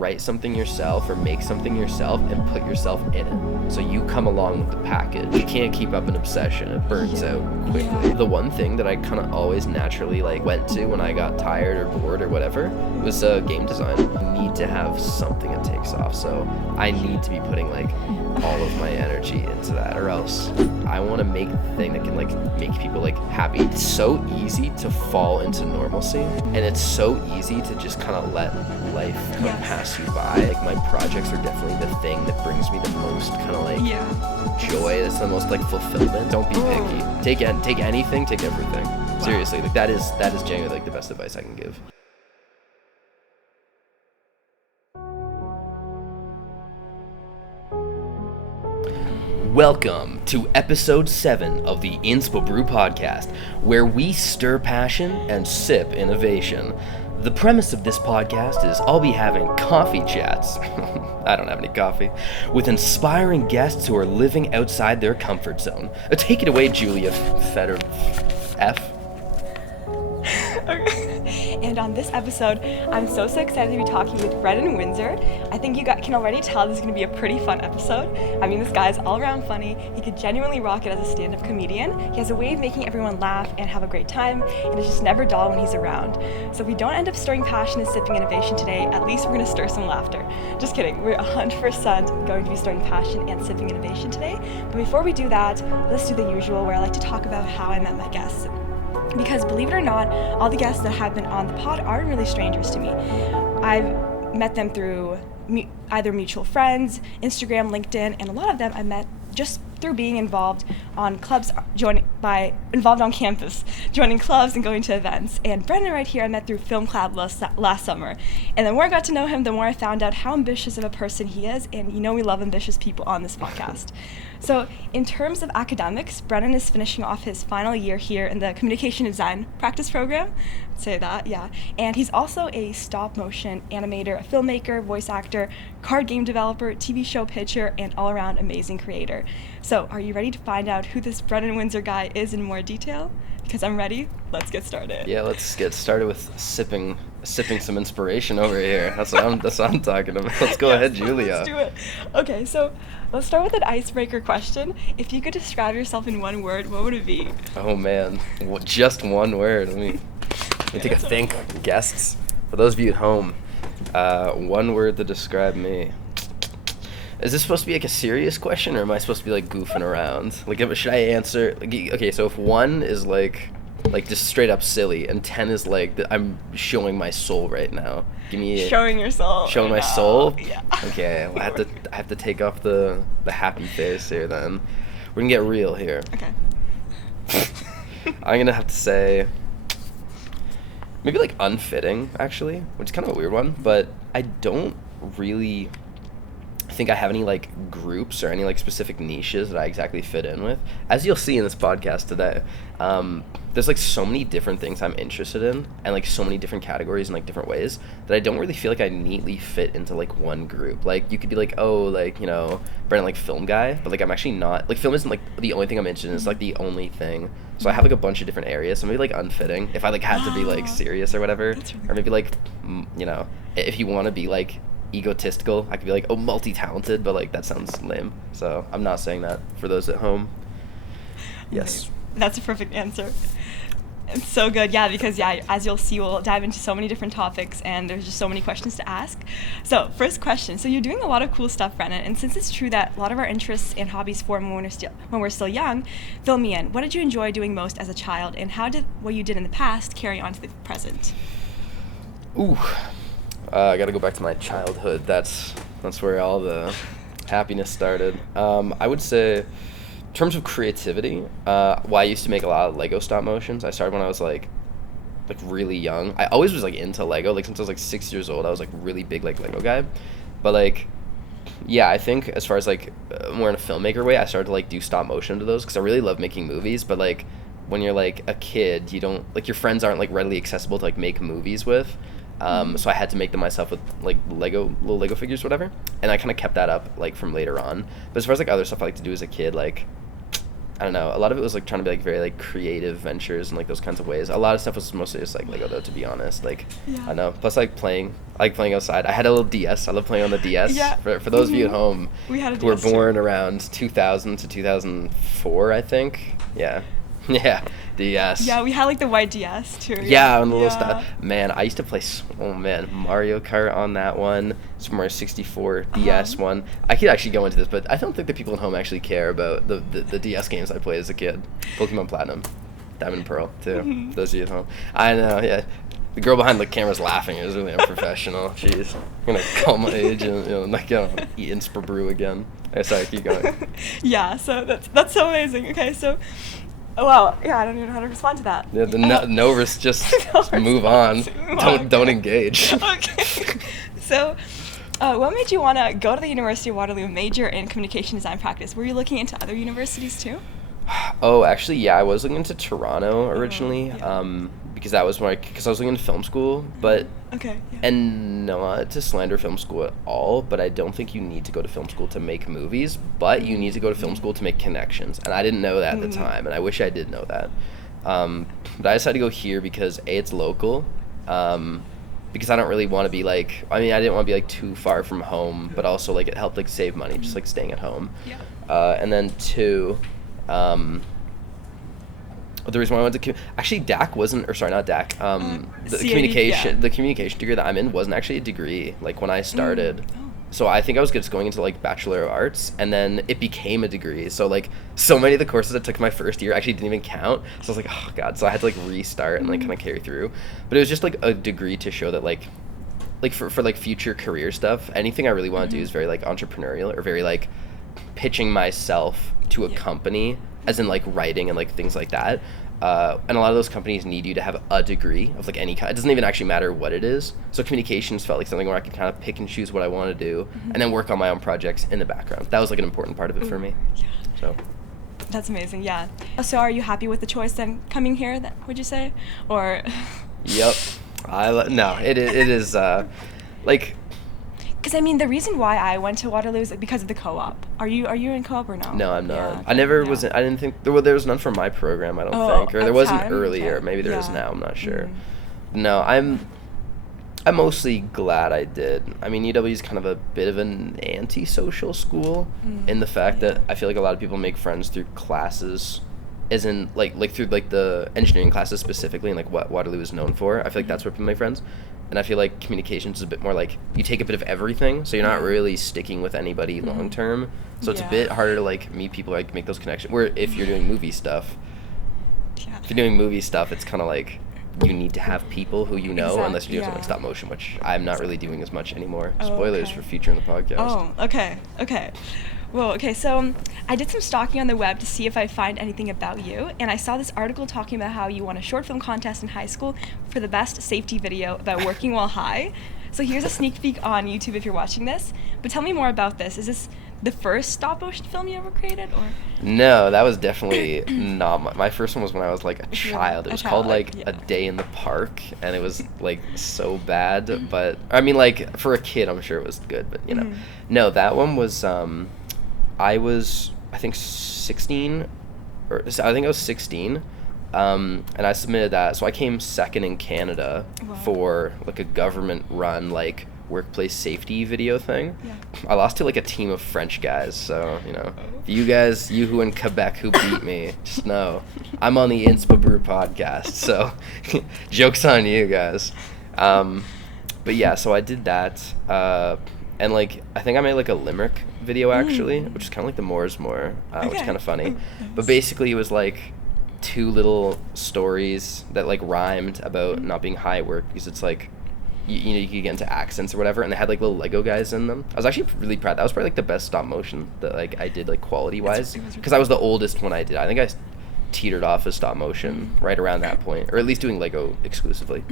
write something yourself or make something yourself and put yourself in it. So you come along with the package. You can't keep up an obsession. It burns out quickly. The one thing that I kind of always naturally went to when I got tired or bored or whatever was game design. You need to have something that takes off. So I need to be putting all of my energy into that, or else I want to make the thing that can make people happy. It's so easy to fall into normalcy, and it's so easy to just kind of let life pass you by. My projects are definitely the thing that brings me the most kind of joy. It's the most fulfillment. Don't be picky. Take anything, take everything. Wow. Seriously, that is genuinely the best advice I can give. Welcome to episode 7 of the inspobrew podcast, where we stir passion and sip innovation. The premise of this podcast is I'll be having coffee chats, I don't have any coffee, with inspiring guests who are living outside their comfort zone. Take it away, Julia Feder F. Okay. And on this episode, I'm so excited to be talking with Brennan Windsor. I think you guys can already tell this is going to be a pretty fun episode. I mean, this guy's all around funny. He could genuinely rock it as a stand-up comedian. He has a way of making everyone laugh and have a great time, and it's just never dull when he's around. So if we don't end up stirring passion and sipping innovation today, at least we're going to stir some laughter. Just kidding. We're 100% going to be stirring passion and sipping innovation today. But before we do that, let's do the usual, where I like to talk about how I met my guests. Because believe it or not, all the guests that have been on the pod aren't really strangers to me. I've met them through either mutual friends, Instagram, LinkedIn, and a lot of them I met just through being involved on clubs, involved on campus, joining clubs and going to events. And Brennan right here I met through Film Club last summer. And the more I got to know him, the more I found out how ambitious of a person he is, and we love ambitious people on this podcast. So in terms of academics, Brennan is finishing off his final year here in the communication design practice program. Say that, yeah. And he's also a stop motion animator, a filmmaker, voice actor, card game developer, TV show pitcher, and all around amazing creator. So are you ready to find out who this Brennan Windsor guy is in more detail? Because I'm ready. Let's get started. Yeah, let's get started with sipping some inspiration over here. That's what I'm talking about. Let's go ahead, Julia. Let's do it. Okay, so let's start with an icebreaker question. If you could describe yourself in one word, what would it be? Oh man, just one word. Let me take a think, guests. For those of you at home, one word to describe me. Is this supposed to be a serious question, or am I supposed to be goofing around? Should I answer? Okay, so if 1 is just straight up silly, and 10 is I'm showing my soul right now. Give me showing your soul. Showing my soul. Yeah. Okay, well, I have to take off the happy face here. Then we're gonna get real here. Okay. I'm gonna have to say maybe unfitting, actually, which is kind of a weird one, but I don't really think I have any groups or any specific niches that I exactly fit in with. As you'll see in this podcast today, there's so many different things I'm interested in, and so many different categories and different ways that I don't really feel I neatly fit into one group. You could be Brennan film guy, but I'm actually not. Film isn't the only thing I'm interested in. It's the only thing. So I have a bunch of different areas. So maybe unfitting if I had to be serious or whatever, or maybe if you want to be egotistical, I could be multi-talented, but that sounds lame, so I'm not saying that for those at home. Yes, that's a perfect answer. It's so good, because as you'll see, we'll dive into so many different topics, and there's just so many questions to ask. So first question, so you're doing a lot of cool stuff, Brennan, and since it's true that a lot of our interests and hobbies form when we're still young, fill me in. What did you enjoy doing most as a child, and how did what you did in the past carry on to the present? Ooh. I gotta go back to my childhood. That's where all the happiness started. I would say, in terms of creativity, I used to make a lot of Lego stop motions. I started when I was really young. I always was into Lego. Since I was 6 years old, I was really big Lego guy. But I think as far as more in a filmmaker way, I started to do stop motion to those because I really love making movies. But when you're a kid, you don't your friends aren't readily accessible to make movies with. So I had to make them myself with little Lego figures, whatever, and I kind of kept that up from later on. But as far as other stuff I like to do as a kid, I don't know, a lot of it was like trying to be like very like creative ventures and like those kinds of ways. A lot of stuff was mostly just like Lego though, to be honest. Like Yeah. I don't know. Plus I like playing outside. I had a little DS. I love playing on the DS. Yeah. For those of you at home We had a who were DS too. born around 2000 to 2004, I think. Yeah. Yeah. DS. Yeah, we had like the white DS too. Yeah, on the little stuff. Man, I used to play, Mario Kart on that one, Super Mario 64, DS Uh-huh. one. I could actually go into this, but I don't think the people at home actually care about the DS games I played as a kid. Pokemon Platinum, Diamond and Pearl, too. Mhm. Those of you at home. I know, yeah. The girl behind the camera's laughing. It was really unprofessional. Jeez. I'm going to call my age and, eat inspobrew again. Okay, sorry, keep going. Yeah, so that's so amazing. Okay, so oh, wow, yeah, I don't even know how to respond to that. Yeah, just No move on. response. Move on, Don't okay. engage. Okay. So, what made you want to go to the University of Waterloo, major in communication design practice? Were you looking into other universities too? Oh, actually, yeah, I was looking into Toronto originally, yeah. because that was because I was looking into film school, but Okay. Yeah. and not to slander film school at all, but I don't think you need to go to film school to make movies, but you need to go to film school to make connections, and I didn't know that at the time, and I wish I did know that. But I decided to go here because A, it's local, because I don't really want to be like, I didn't want to be like too far from home, but also like it helped like save money, just like staying at home. Yeah. And then two, the reason why I went to actually DAC wasn't, or sorry, not DAC. The CAD, communication yeah. the communication degree that I'm in wasn't actually a degree like when I started. Oh. So I think I was just going into like Bachelor of Arts, and then it became a degree. So like so many of the courses I took my first year actually didn't even count. So I was like, oh god. So I had to like restart and like kind of carry through. But it was just like a degree to show that like for like future career stuff, anything I really want to do is very like entrepreneurial or very like pitching myself to a Yeah. company, as in like writing and like things like that. And a lot of those companies need you to have a degree of like any kind. It doesn't even actually matter what it is. So communications felt like something where I could kind of pick and choose what I want to do, and then work on my own projects in the background. That was like an important part of it for me. Yeah. So That's amazing. Yeah. So, are you happy with the choice then coming here? Would you say, or? yep, no, it is like. Because the reason why I went to Waterloo is because of the co-op. Are you in co-op or no? No, I'm not. Yeah, I never yeah. was. I didn't think there was none for my program. I don't Oh, think, or there at wasn't time? earlier. Okay. Maybe there is Yeah. now. I'm not sure. Mhm. No, I'm mostly glad I did. UW is kind of a bit of an antisocial school in the fact that I feel like a lot of people make friends through classes, as in like through like the engineering classes specifically, and like what Waterloo is known for. I feel like that's where people make friends. And I feel like communications is a bit more like you take a bit of everything, so you're not really sticking with anybody long term. So it's a Yeah. bit harder to like meet people, like make those connections. Where if you're doing movie stuff, Yeah. if you're doing movie stuff, it's kind of like you need to have people who you know, unless you're doing something like stop motion, which I'm not really doing as much anymore. Oh, Spoilers okay. for future in the podcast. Oh, okay. Well, okay, so I did some stalking on the web to see if I find anything about you, and I saw this article talking about how you won a short film contest in high school for the best safety video about working while high. So here's a sneak peek on YouTube if you're watching this. But tell me more about this. Is this the first stop motion film you ever created, or? No, that was definitely not my first one. Was when I was like a Really? child. It A was child, called like yeah. A Day in the Park, and it was like so bad. But like for a kid, I'm sure it was good. But no, that one was. I was, I think 16, or I think I was 16, and I submitted that. So I came second in Canada Wow. for like a government-run like workplace safety video thing. Yeah. I lost to like a team of French guys, so you who in Quebec who beat me, just know I'm on the inspobrew podcast. So jokes on you guys. But yeah, so I did that, and like I think I made like a limerick video actually, which is kind of like the more is more, which is Okay. kind of funny. Nice. But basically it was like two little stories that like rhymed about not being high at work, because it's like you could get into accents or whatever, and they had like little Lego guys in them. I was actually really proud. That was probably like the best stop motion that like I did like quality wise, It was because I was the oldest when I did. I think I teetered off as stop motion right around that point, or at least doing Lego exclusively.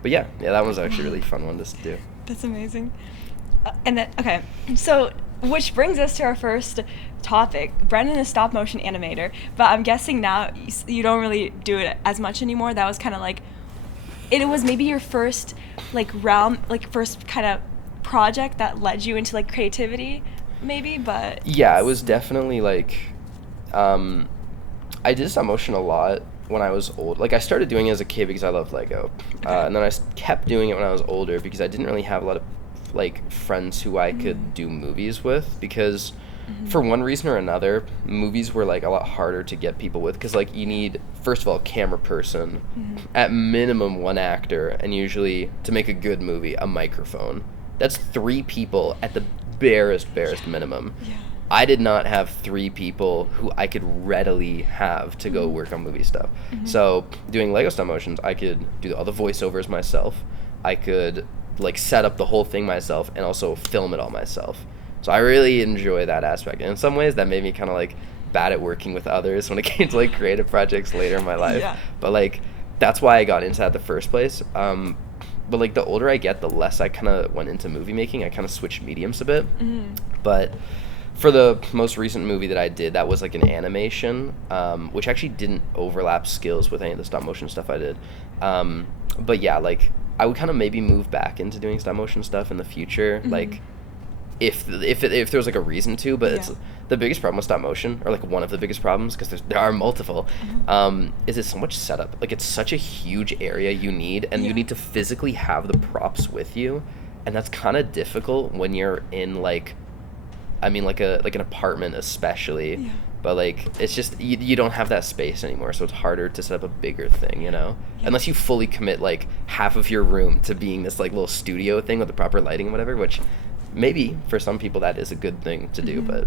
But yeah, that was actually a really fun one to do. That's amazing. And then, okay, so which brings us to our first topic. Brennan is stop motion animator, but I'm guessing now you don't really do it as much anymore. That was kind of like, it was maybe your first like realm, like first kind of project that led you into like creativity, maybe. But Yeah, it was definitely like, I did stop motion a lot when I was old. Like, I started doing it as a kid because I loved Lego. And then I kept doing it when I was older because I didn't really have a lot of, like, friends who I could do movies with because for one reason or another, movies were, like, a lot harder to get people with because, like, you need, first of all, a camera person, at minimum one actor, and usually, to make a good movie, a microphone. That's 3 people at the barest minimum. Yeah. I did not have 3 people who I could readily have to go work on movie stuff. So doing Lego stop motions, I could do all the voiceovers myself. I could like set up the whole thing myself and also film it all myself. So I really enjoy that aspect. And in some ways that made me kind of like bad at working with others when it came to like creative projects later in my life. Yeah. But like that's why I got into that in the first place. But like the older I get, the less I kind of went into movie making. I kind of switched mediums a bit. But for the most recent movie that I did, that was like an animation, which actually didn't overlap skills with any of the stop motion stuff I did. But yeah, like I would kind of maybe move back into doing stop motion stuff in the future, like if there was like a reason to. But it's the biggest problem with stop motion, or like one of the biggest problems, because there are multiple, is it's so much setup. Like it's such a huge area you need, and you need to physically have the props with you, and that's kind of difficult when you're in like. I mean, like an apartment especially, but like it's just you don't have that space anymore, so it's harder to set up a bigger thing, you know, unless you fully commit like half of your room to being this like little studio thing with the proper lighting and whatever, which maybe for some people that is a good thing to do, but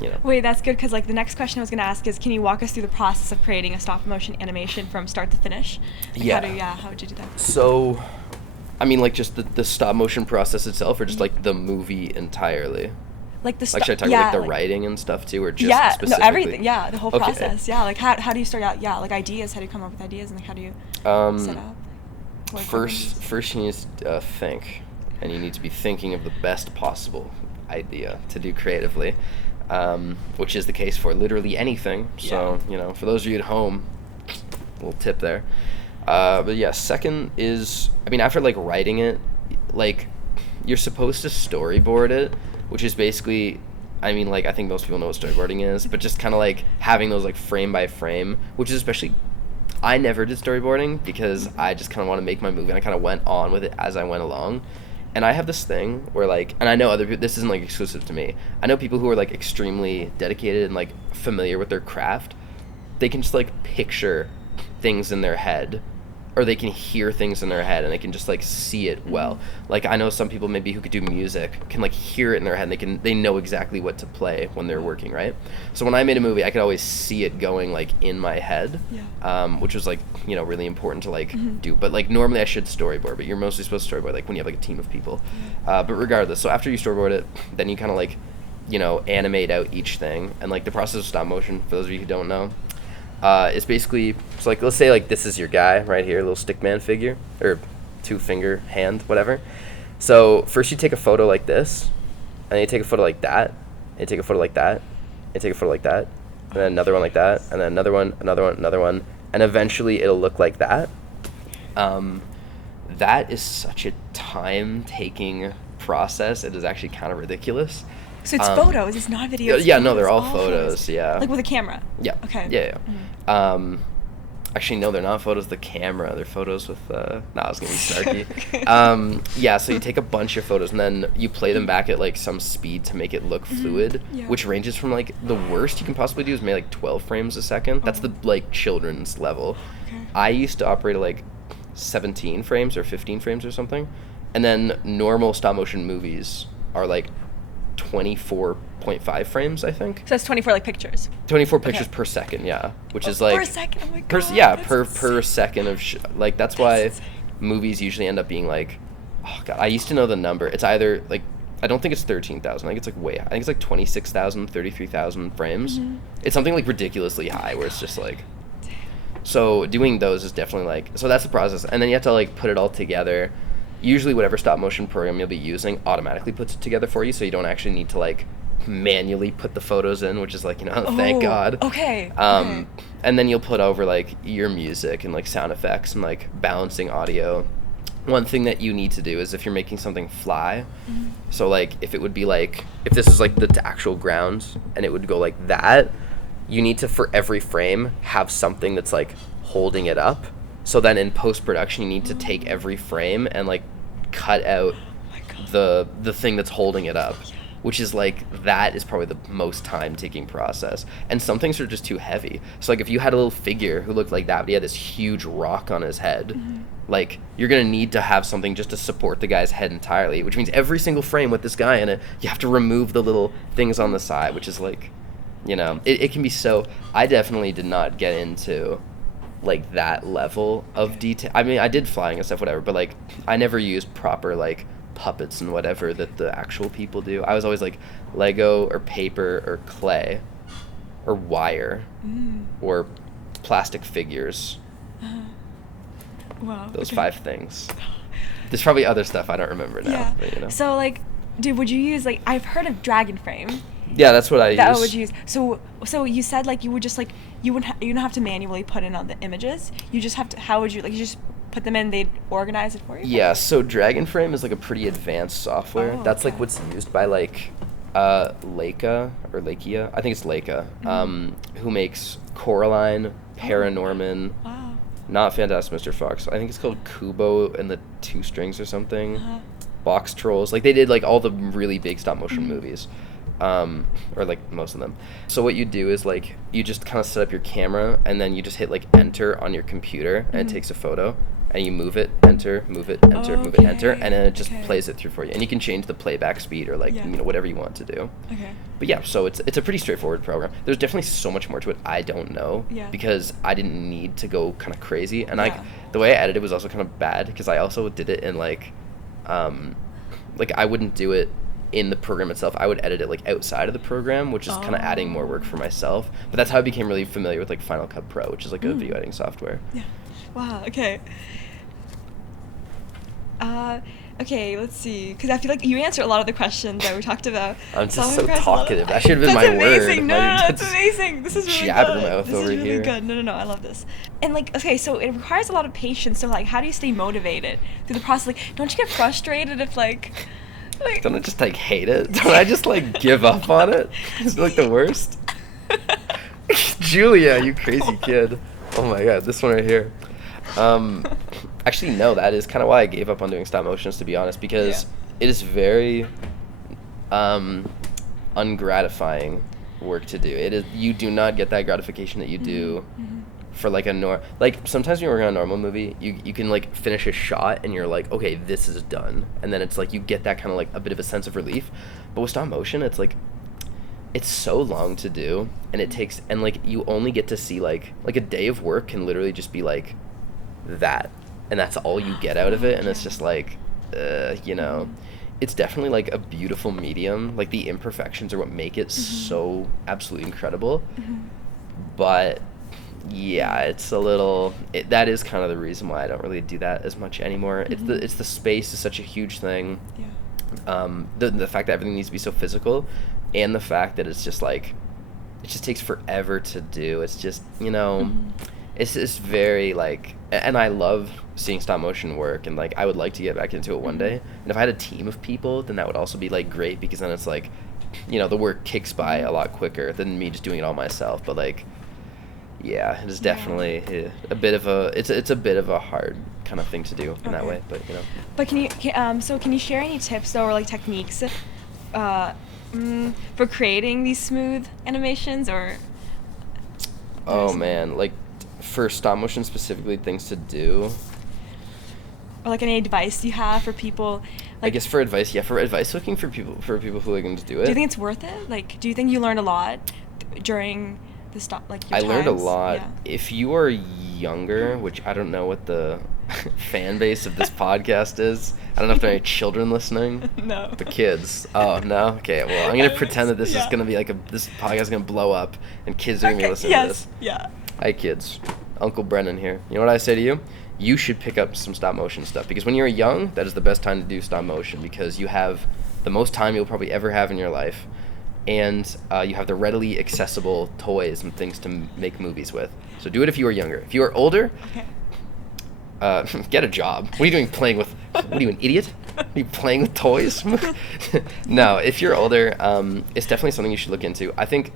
you know. Wait, that's good because like the next question I was going to ask is, can you walk us through the process of creating a stop motion animation from start to finish? Like, how would you do that? So, I mean, like just the stop motion process itself, or just like the movie entirely. Like the like should I talk about like the writing and stuff too, or just specifically? No, everything. Yeah, the whole process. Yeah, like how do you start out? Yeah, like ideas. How do you come up with ideas, and like how do you set up? First you need to think, and you need to be thinking of the best possible idea to do creatively, which is the case for literally anything. So you know, for those of you at home, a little tip there. But yeah, second is, I mean, after like writing it, like you're supposed to storyboard it. Which is basically, I mean, like, I think most people know what storyboarding is, but just kind of, like, having those, like, frame by frame, which is especially, I never did storyboarding because I just kind of want to make my movie, and I kind of went on with it as I went along. And I have this thing where, like, and I know other people, this isn't, like, exclusive to me. I know people who are, like, extremely dedicated and, like, familiar with their craft. They can just, like, picture things in their head, or they can hear things in their head and they can just like see it well. Like I know some people maybe who could do music can like hear it in their head and they know exactly what to play when they're working, right? So when I made a movie, I could always see it going like in my head, which was like, you know, really important to like do. But like normally I should storyboard, but you're mostly supposed to storyboard like when you have like a team of people. But regardless, so after you storyboard it, then you kind of like, you know, animate out each thing. And like the process of stop motion, for those of you who don't know, it's basically, so like let's say like this is your guy right here, little stickman figure, or 2-finger hand, whatever. So first you take a photo like this, and then you take a photo like that, and you take a photo like that, and you take a photo like that, and then another one like that, and then another one, and eventually it'll look like that. That is such a time-taking process. It is actually kind of ridiculous. So it's photos, it's not videos. Yeah, no, they're all photos, yeah. Like with a camera? Yeah. Okay. Yeah. Actually, no, they're not photos of the camera. They're photos with, I was going to be snarky. Yeah, so you take a bunch of photos, and then you play them back at, like, some speed to make it look fluid, which ranges from, like, the worst you can possibly do is maybe, like, 12 frames a second. That's the, like, children's level. Okay. I used to operate at, like, 17 frames or 15 frames or something, and then normal stop-motion movies are, like, 24.5 frames, I think. So that's 24 like pictures. 24 pictures per second, yeah, which is like per second. Oh my god. per second of like that's why movies usually end up being like, oh god, I used to know the number. It's either like, I don't think it's 13,000. I think it's like way high. I think it's like 26,000, 33,000 frames. It's something like ridiculously high where it's just like. So doing those is definitely like, so that's the process, and then you have to like put it all together. Usually whatever stop motion program you'll be using automatically puts it together for you, so you don't actually need to like manually put the photos in, which is like, you know, thank God. Okay. And then you'll put over like your music and like sound effects and like balancing audio. One thing that you need to do is if you're making something fly, so like if it would be like, if this is like the actual ground and it would go like that, you need to, for every frame, have something that's like holding it up. So then in post-production, you need to take every frame and like cut out the thing that's holding it up, which is like, that is probably the most time-taking process. And some things are just too heavy. So like if you had a little figure who looked like that, but he had this huge rock on his head, like you're gonna need to have something just to support the guy's head entirely, which means every single frame with this guy in it, you have to remove the little things on the side, which is like, you know, it can be so. I definitely did not get into like that level of detail. I mean, I did flying and stuff, whatever, but like I never used proper like puppets and whatever that the actual people do. I was always like Lego or paper or clay or wire or plastic figures. Wow. Those 5 things. There's probably other stuff I don't remember now. Yeah. But, you know. So like, dude, would you use like, I've heard of dragon frame. Yeah, that's what I use. That would you use. So you said like you would just like you don't have to manually put in all the images. You just have to. How would you like? You just put them in. They'd organize it for you. Yeah. So Dragon Frame is like a pretty advanced software. Oh, that's like okay. what's used by like Leica or Leica. I think it's Leica. Who makes Coraline, Paranorman. Wow. Not Fantastic Mr. Fox. I think it's called Kubo and the 2 Strings or something. Box Trolls. Like they did like all the really big stop motion movies. Or like most of them. So what you do is like you just kind of set up your camera and then you just hit like enter on your computer and it takes a photo and you move it, enter, move it, enter, move it, enter, and then it just plays it through for you. And you can change the playback speed or like you know, whatever you want to do. Okay. But yeah, so it's a pretty straightforward program. There's definitely so much more to it I don't know because I didn't need to go kind of crazy. And like the way I edited was also kind of bad because I also did it in like I wouldn't do it in the program itself. I would edit it like outside of the program, which is kind of adding more work for myself. But that's how I became really familiar with like Final Cut Pro, which is like a video editing software. Yeah. Wow. Okay. Okay, let's see. Because I feel like you answered a lot of the questions that we talked about. I'm just so talkative. That should have been my amazing. word. No, that's amazing. This is really Jabbermouth good. This over is really here. good. No, I love this. And like, okay, so it requires a lot of patience. So like, how do you stay motivated through the process? Like, don't you get frustrated if like don't I just like hate it? Don't I just like give up on it? It's like the worst. Julia, you crazy kid. Oh my god, this one right here. Actually, no, that is kind of why I gave up on doing stop motions, to be honest, because it is very ungratifying work to do. It is, you do not get that gratification that you do for like like sometimes when you're working on a normal movie, you can like finish a shot and you're like, okay, this is done, and then it's like you get that kind of like a bit of a sense of relief. But with stop motion, it's like it's so long to do, and it takes, and like you only get to see like a day of work can literally just be like that, and that's all you get out of it. And it's just like you know, it's definitely like a beautiful medium. Like the imperfections are what make it so absolutely incredible. But yeah, it's a little, that is kind of the reason why I don't really do that as much anymore. It's the space is such a huge thing. The fact that everything needs to be so physical, and the fact that it's just like it just takes forever to do. It's just, you know, it's very like, and I love seeing stop motion work, and like I would like to get back into it one day. And if I had a team of people, then that would also be like great, because then it's like, you know, the work kicks by a lot quicker than me just doing it all myself. But like, yeah, it is definitely a bit of a, it's a bit of a hard kind of thing to do in that way, but you know. But can you share any tips though, or like techniques for creating these smooth animations, or? Oh man, like for stop motion specifically, things to do. Or like any advice you have for people? Like, I guess for advice, looking for people who are going to do it. Do you think it's worth it? Like, do you think you learned a lot during the stop, like your I learned a times? lot. Yeah. If you are younger, which I don't know what the fan base of this podcast is. I don't know if there are any children listening. No. The kids. Oh, no? Okay, well, I'm going to pretend that this is going to be like this podcast is going to blow up and kids are going to be listening to this. Yeah. Hi, kids. Uncle Brennan here. You know what I say to you? You should pick up some stop motion stuff, because when you're young, that is the best time to do stop motion, because you have the most time you'll probably ever have in your life, and you have the readily accessible toys and things to make movies with. So do it if you are younger. If you are older, get a job. What are you doing playing with? What are you, an idiot? Are you playing with toys? No, if you're older, it's definitely something you should look into. I think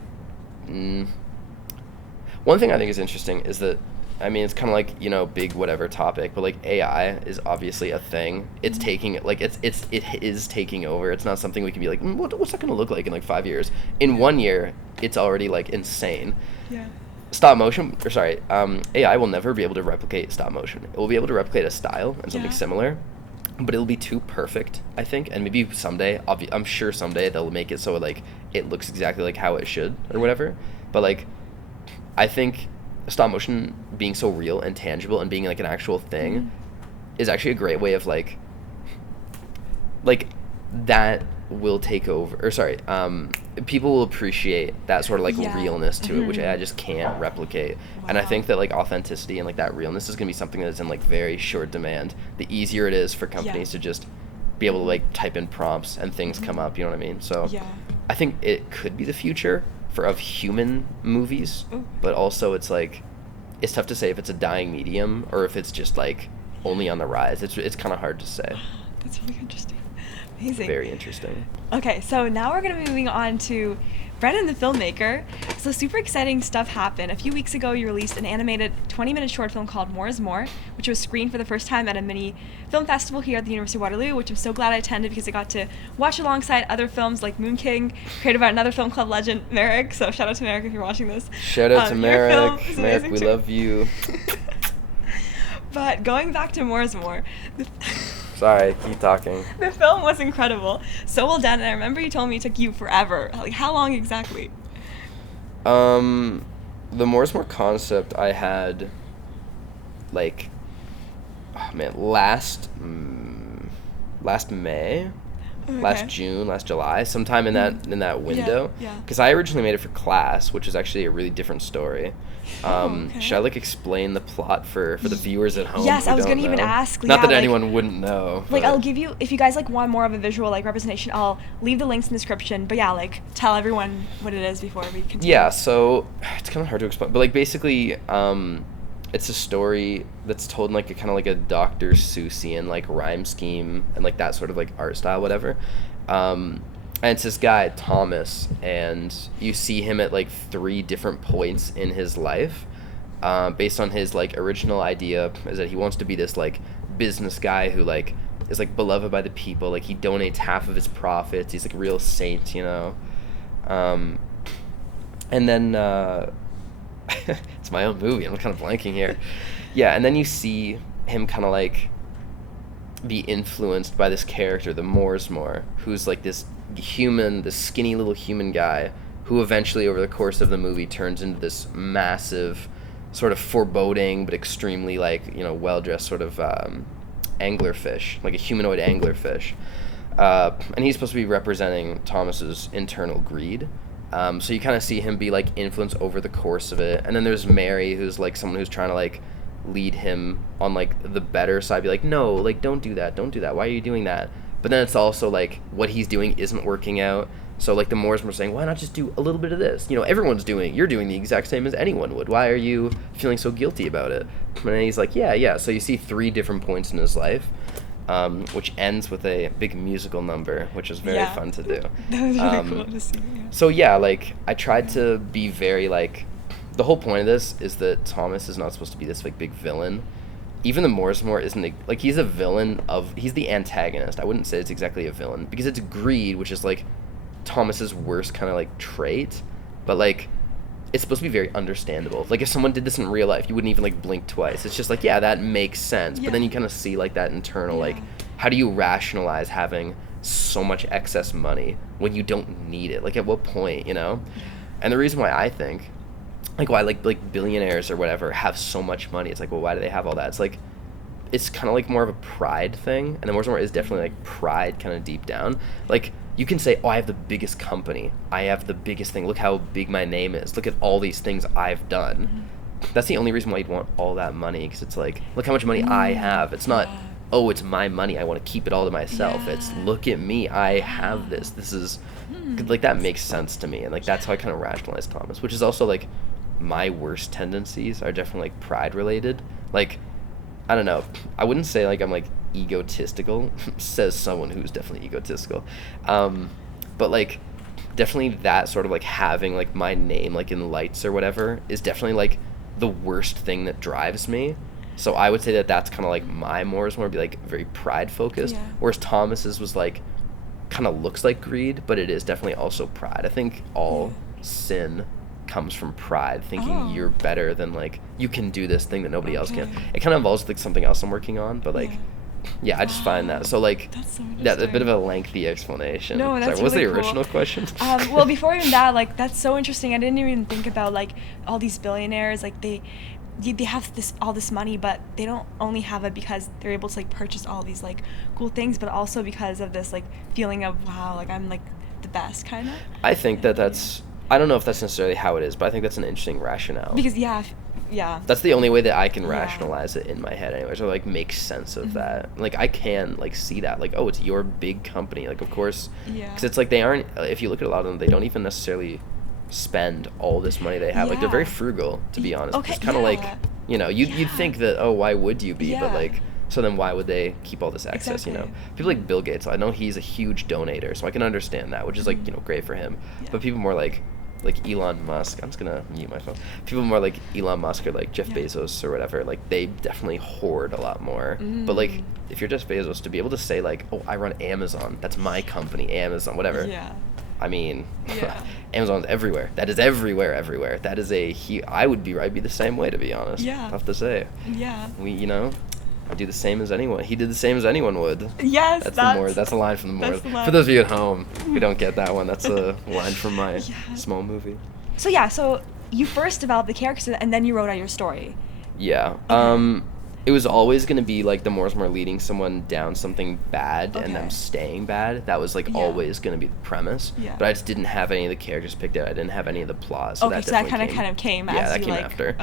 One thing I think is interesting is that, I mean, it's kind of like, you know, big whatever topic, but like AI is obviously a thing. It's taking, like, it is taking over. It's not something we can be like, what's that going to look like in like 5 years? In 1 year, it's already like insane. Yeah. AI will never be able to replicate stop motion. It will be able to replicate a style and something similar, but it'll be too perfect, I think. And maybe someday, I'm sure someday they'll make it so like it looks exactly like how it should or whatever. But like, I think stop motion being so real and tangible and being like an actual thing is actually a great way of like that will take over, or sorry, people will appreciate that sort of like realness to it, which I just can't replicate. And I think that like authenticity and like that realness is going to be something that's in like very short demand. The easier it is for companies to just be able to like type in prompts and things come up, you know what I mean? So I think it could be the future of human movies, but also it's like, it's tough to say if it's a dying medium or if it's just like only on the rise. It's kind of hard to say. That's really interesting. Amazing. Very interesting. Okay, so now we're going to be moving on to Brennan the filmmaker. So super exciting stuff happened. A few weeks ago, you released an animated 20-minute short film called More is More, which was screened for the first time at a mini film festival here at the University of Waterloo, which I'm so glad I attended because I got to watch alongside other films like Moon King, created by another film club legend, Merrick. So shout out to Merrick if you're watching this. Shout out to Merrick. Merrick, we love you. But going back to More is More. Sorry, keep talking. The film was incredible. So well done, and I remember you told me it took you forever. Like, how long exactly? The More is More concept I had, like, last May, last June, last July, sometime in that window. Yeah. Because I originally made it for class, which is actually a really different story. Should I like explain the plot for the viewers at home? Yes, I was gonna even ask. Not that anyone wouldn't know. Like, I'll give you, if you guys like want more of a visual like representation, I'll leave the links in the description. But yeah, like tell everyone what it is before we continue. Yeah, so it's kind of hard to explain, but like basically, it's a story that's told in like a kind of like a Dr. Seussian like rhyme scheme and like that sort of like art style, whatever. And it's this guy, Thomas, and you see him at like 3 different points in his life, based on his like original idea is that he wants to be this like business guy who like is like beloved by the people, like he donates half of his profits, he's like a real saint, you know. And then it's my own movie, I'm kind of blanking here. Yeah, and then you see him kind of like be influenced by this character, the Mooresmore, who's like this skinny little human guy who eventually over the course of the movie turns into this massive sort of foreboding but extremely like, you know, well-dressed sort of anglerfish, like a humanoid anglerfish. And he's supposed to be representing Thomas's internal greed. So you kind of see him be like influenced over the course of it. And then there's Mary, who's like someone who's trying to like lead him on like the better side, be like, no, like don't do that, why are you doing that? But then it's also like what he's doing isn't working out, so like the Mooresmore saying, why not just do a little bit of this, you know, you're doing the exact same as anyone would, why are you feeling so guilty about it? And he's like, yeah. So you see 3 different points in his life, which ends with a big musical number, which is very fun to do. That was really cool to see. So yeah, like I tried to be very like, the whole point of this is that Thomas is not supposed to be this like big villain. Even the Mooresmore isn't like, he's a villain he's the antagonist. I wouldn't say it's exactly a villain because it's greed, which is like Thomas's worst kind of like trait, but like it's supposed to be very understandable. Like if someone did this in real life, you wouldn't even like blink twice. It's just like, yeah, that makes sense. But then you kind of see like that internal like, how do you rationalize having so much excess money when you don't need it? Like at what point, you know? And the reason why I think like why like billionaires or whatever have so much money, it's like, well, why do they have all that? It's like, it's kind of like more of a pride thing, and the Mooresmore is definitely like pride kind of deep down. Like you can say, oh, I have the biggest company, I have the biggest thing, look how big my name is, look at all these things I've done. That's the only reason why you'd want all that money, because it's like, look how much money I have. It's not, oh, it's my money, I want to keep it all to myself. It's, look at me, I have this is like, that makes sense to me. And like that's how I kind of rationalize Thomas, which is also like my worst tendencies are definitely like pride related. Like I don't know, I wouldn't say like I'm like egotistical says someone who's definitely egotistical, but like definitely that sort of like having like my name like in lights or whatever is definitely like the worst thing that drives me. So I would say that that's kind of like my more be like very pride focused, Yeah. whereas Thomas's was like kind of looks like greed, but it is definitely also pride. I think all sin comes from pride, thinking you're better than like you can do this thing that nobody else can. It kind of involves like something else I'm working on, but like I just find that so like That's so that's a bit of a lengthy explanation. No, that's Sorry, what was really the cool. original question? Well, before even that, like that's so interesting. I didn't even think about like all these billionaires, like they have all this money, but they don't only have it because they're able to like purchase all these like cool things, but also because of this like feeling of wow, like I'm like the best kind of. I think that's I don't know if that's necessarily how it is, but I think that's an interesting rationale. Because yeah. That's the only way that I can rationalize it in my head anyways, or like make sense of that. Like I can like see that like, oh, it's your big company, like of course, because it's like they aren't, if you look at a lot of them, they don't even necessarily spend all this money they have. Like they're very frugal, to be honest. It's kind of like, you know, you'd think that, oh, why would you be, but like, so then why would they keep all this excess, you know? People like Bill Gates, I know he's a huge donator, so I can understand that, which is like, you know, great for him. But people more like Elon Musk, I'm just gonna mute my phone. People more like Elon Musk or like Jeff Bezos or whatever, like they definitely hoard a lot more. But like if you're Jeff Bezos, to be able to say like, oh, I run Amazon, that's my company, Amazon, whatever. I mean, Amazon's everywhere. That is everywhere. That is I'd be the same way, to be honest. I have to say. You know, I do the same as anyone. He did the same as anyone would. Yes, that's a line from the Moors. For those of you at home who don't get that one, that's a line from my small movie. So you first developed the characters and then you wrote out your story. It was always going to be like the Mooresmore leading someone down something bad and them staying bad. That was like always going to be the premise. But I just didn't have any of the characters picked out. I didn't have any of the plot. So that kind of came as that came after.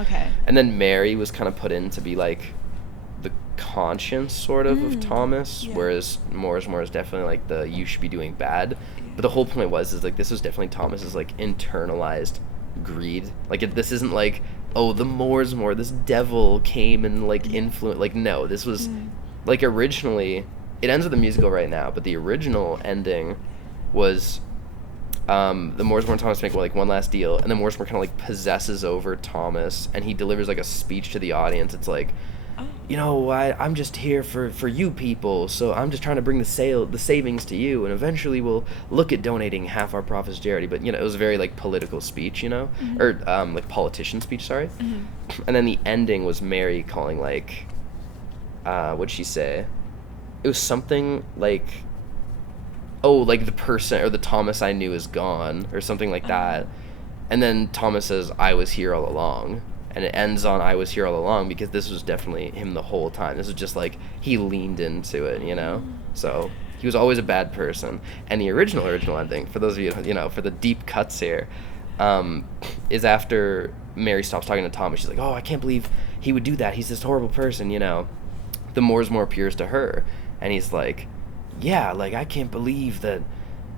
And then Mary was kind of put in to be like the conscience sort of Thomas, whereas Mooresmore is definitely like the you should be doing bad. But the whole point is like this was definitely Thomas's like internalized greed. Like this isn't like, oh, the Mooresmore, this devil came and like influenced. Like no, this was like originally it ends with a musical right now, but the original ending was the Mooresmore and Thomas make like one last deal, and then Mooresmore kind of like possesses over Thomas, and he delivers like a speech to the audience. It's like, you know, I'm just here for you people, so I'm just trying to bring the savings to you, and eventually we'll look at donating half our profits to charity. But, you know, it was a very, like, political speech, you know? Or, like, politician speech, sorry. And then the ending was Mary calling, like, what'd she say? It was something like, oh, like, the person, or the Thomas I knew is gone, or something like that. And then Thomas says, I was here all along. And it ends on I was here all along, because this was definitely him the whole time. This was just like he leaned into it, you know? So he was always a bad person. And the original ending, for those of you, you know, for the deep cuts here, is after Mary stops talking to Thomas. She's like, oh, I can't believe he would do that. He's this horrible person, you know? The Mooresmore appears to her, and he's like, yeah, like, I can't believe that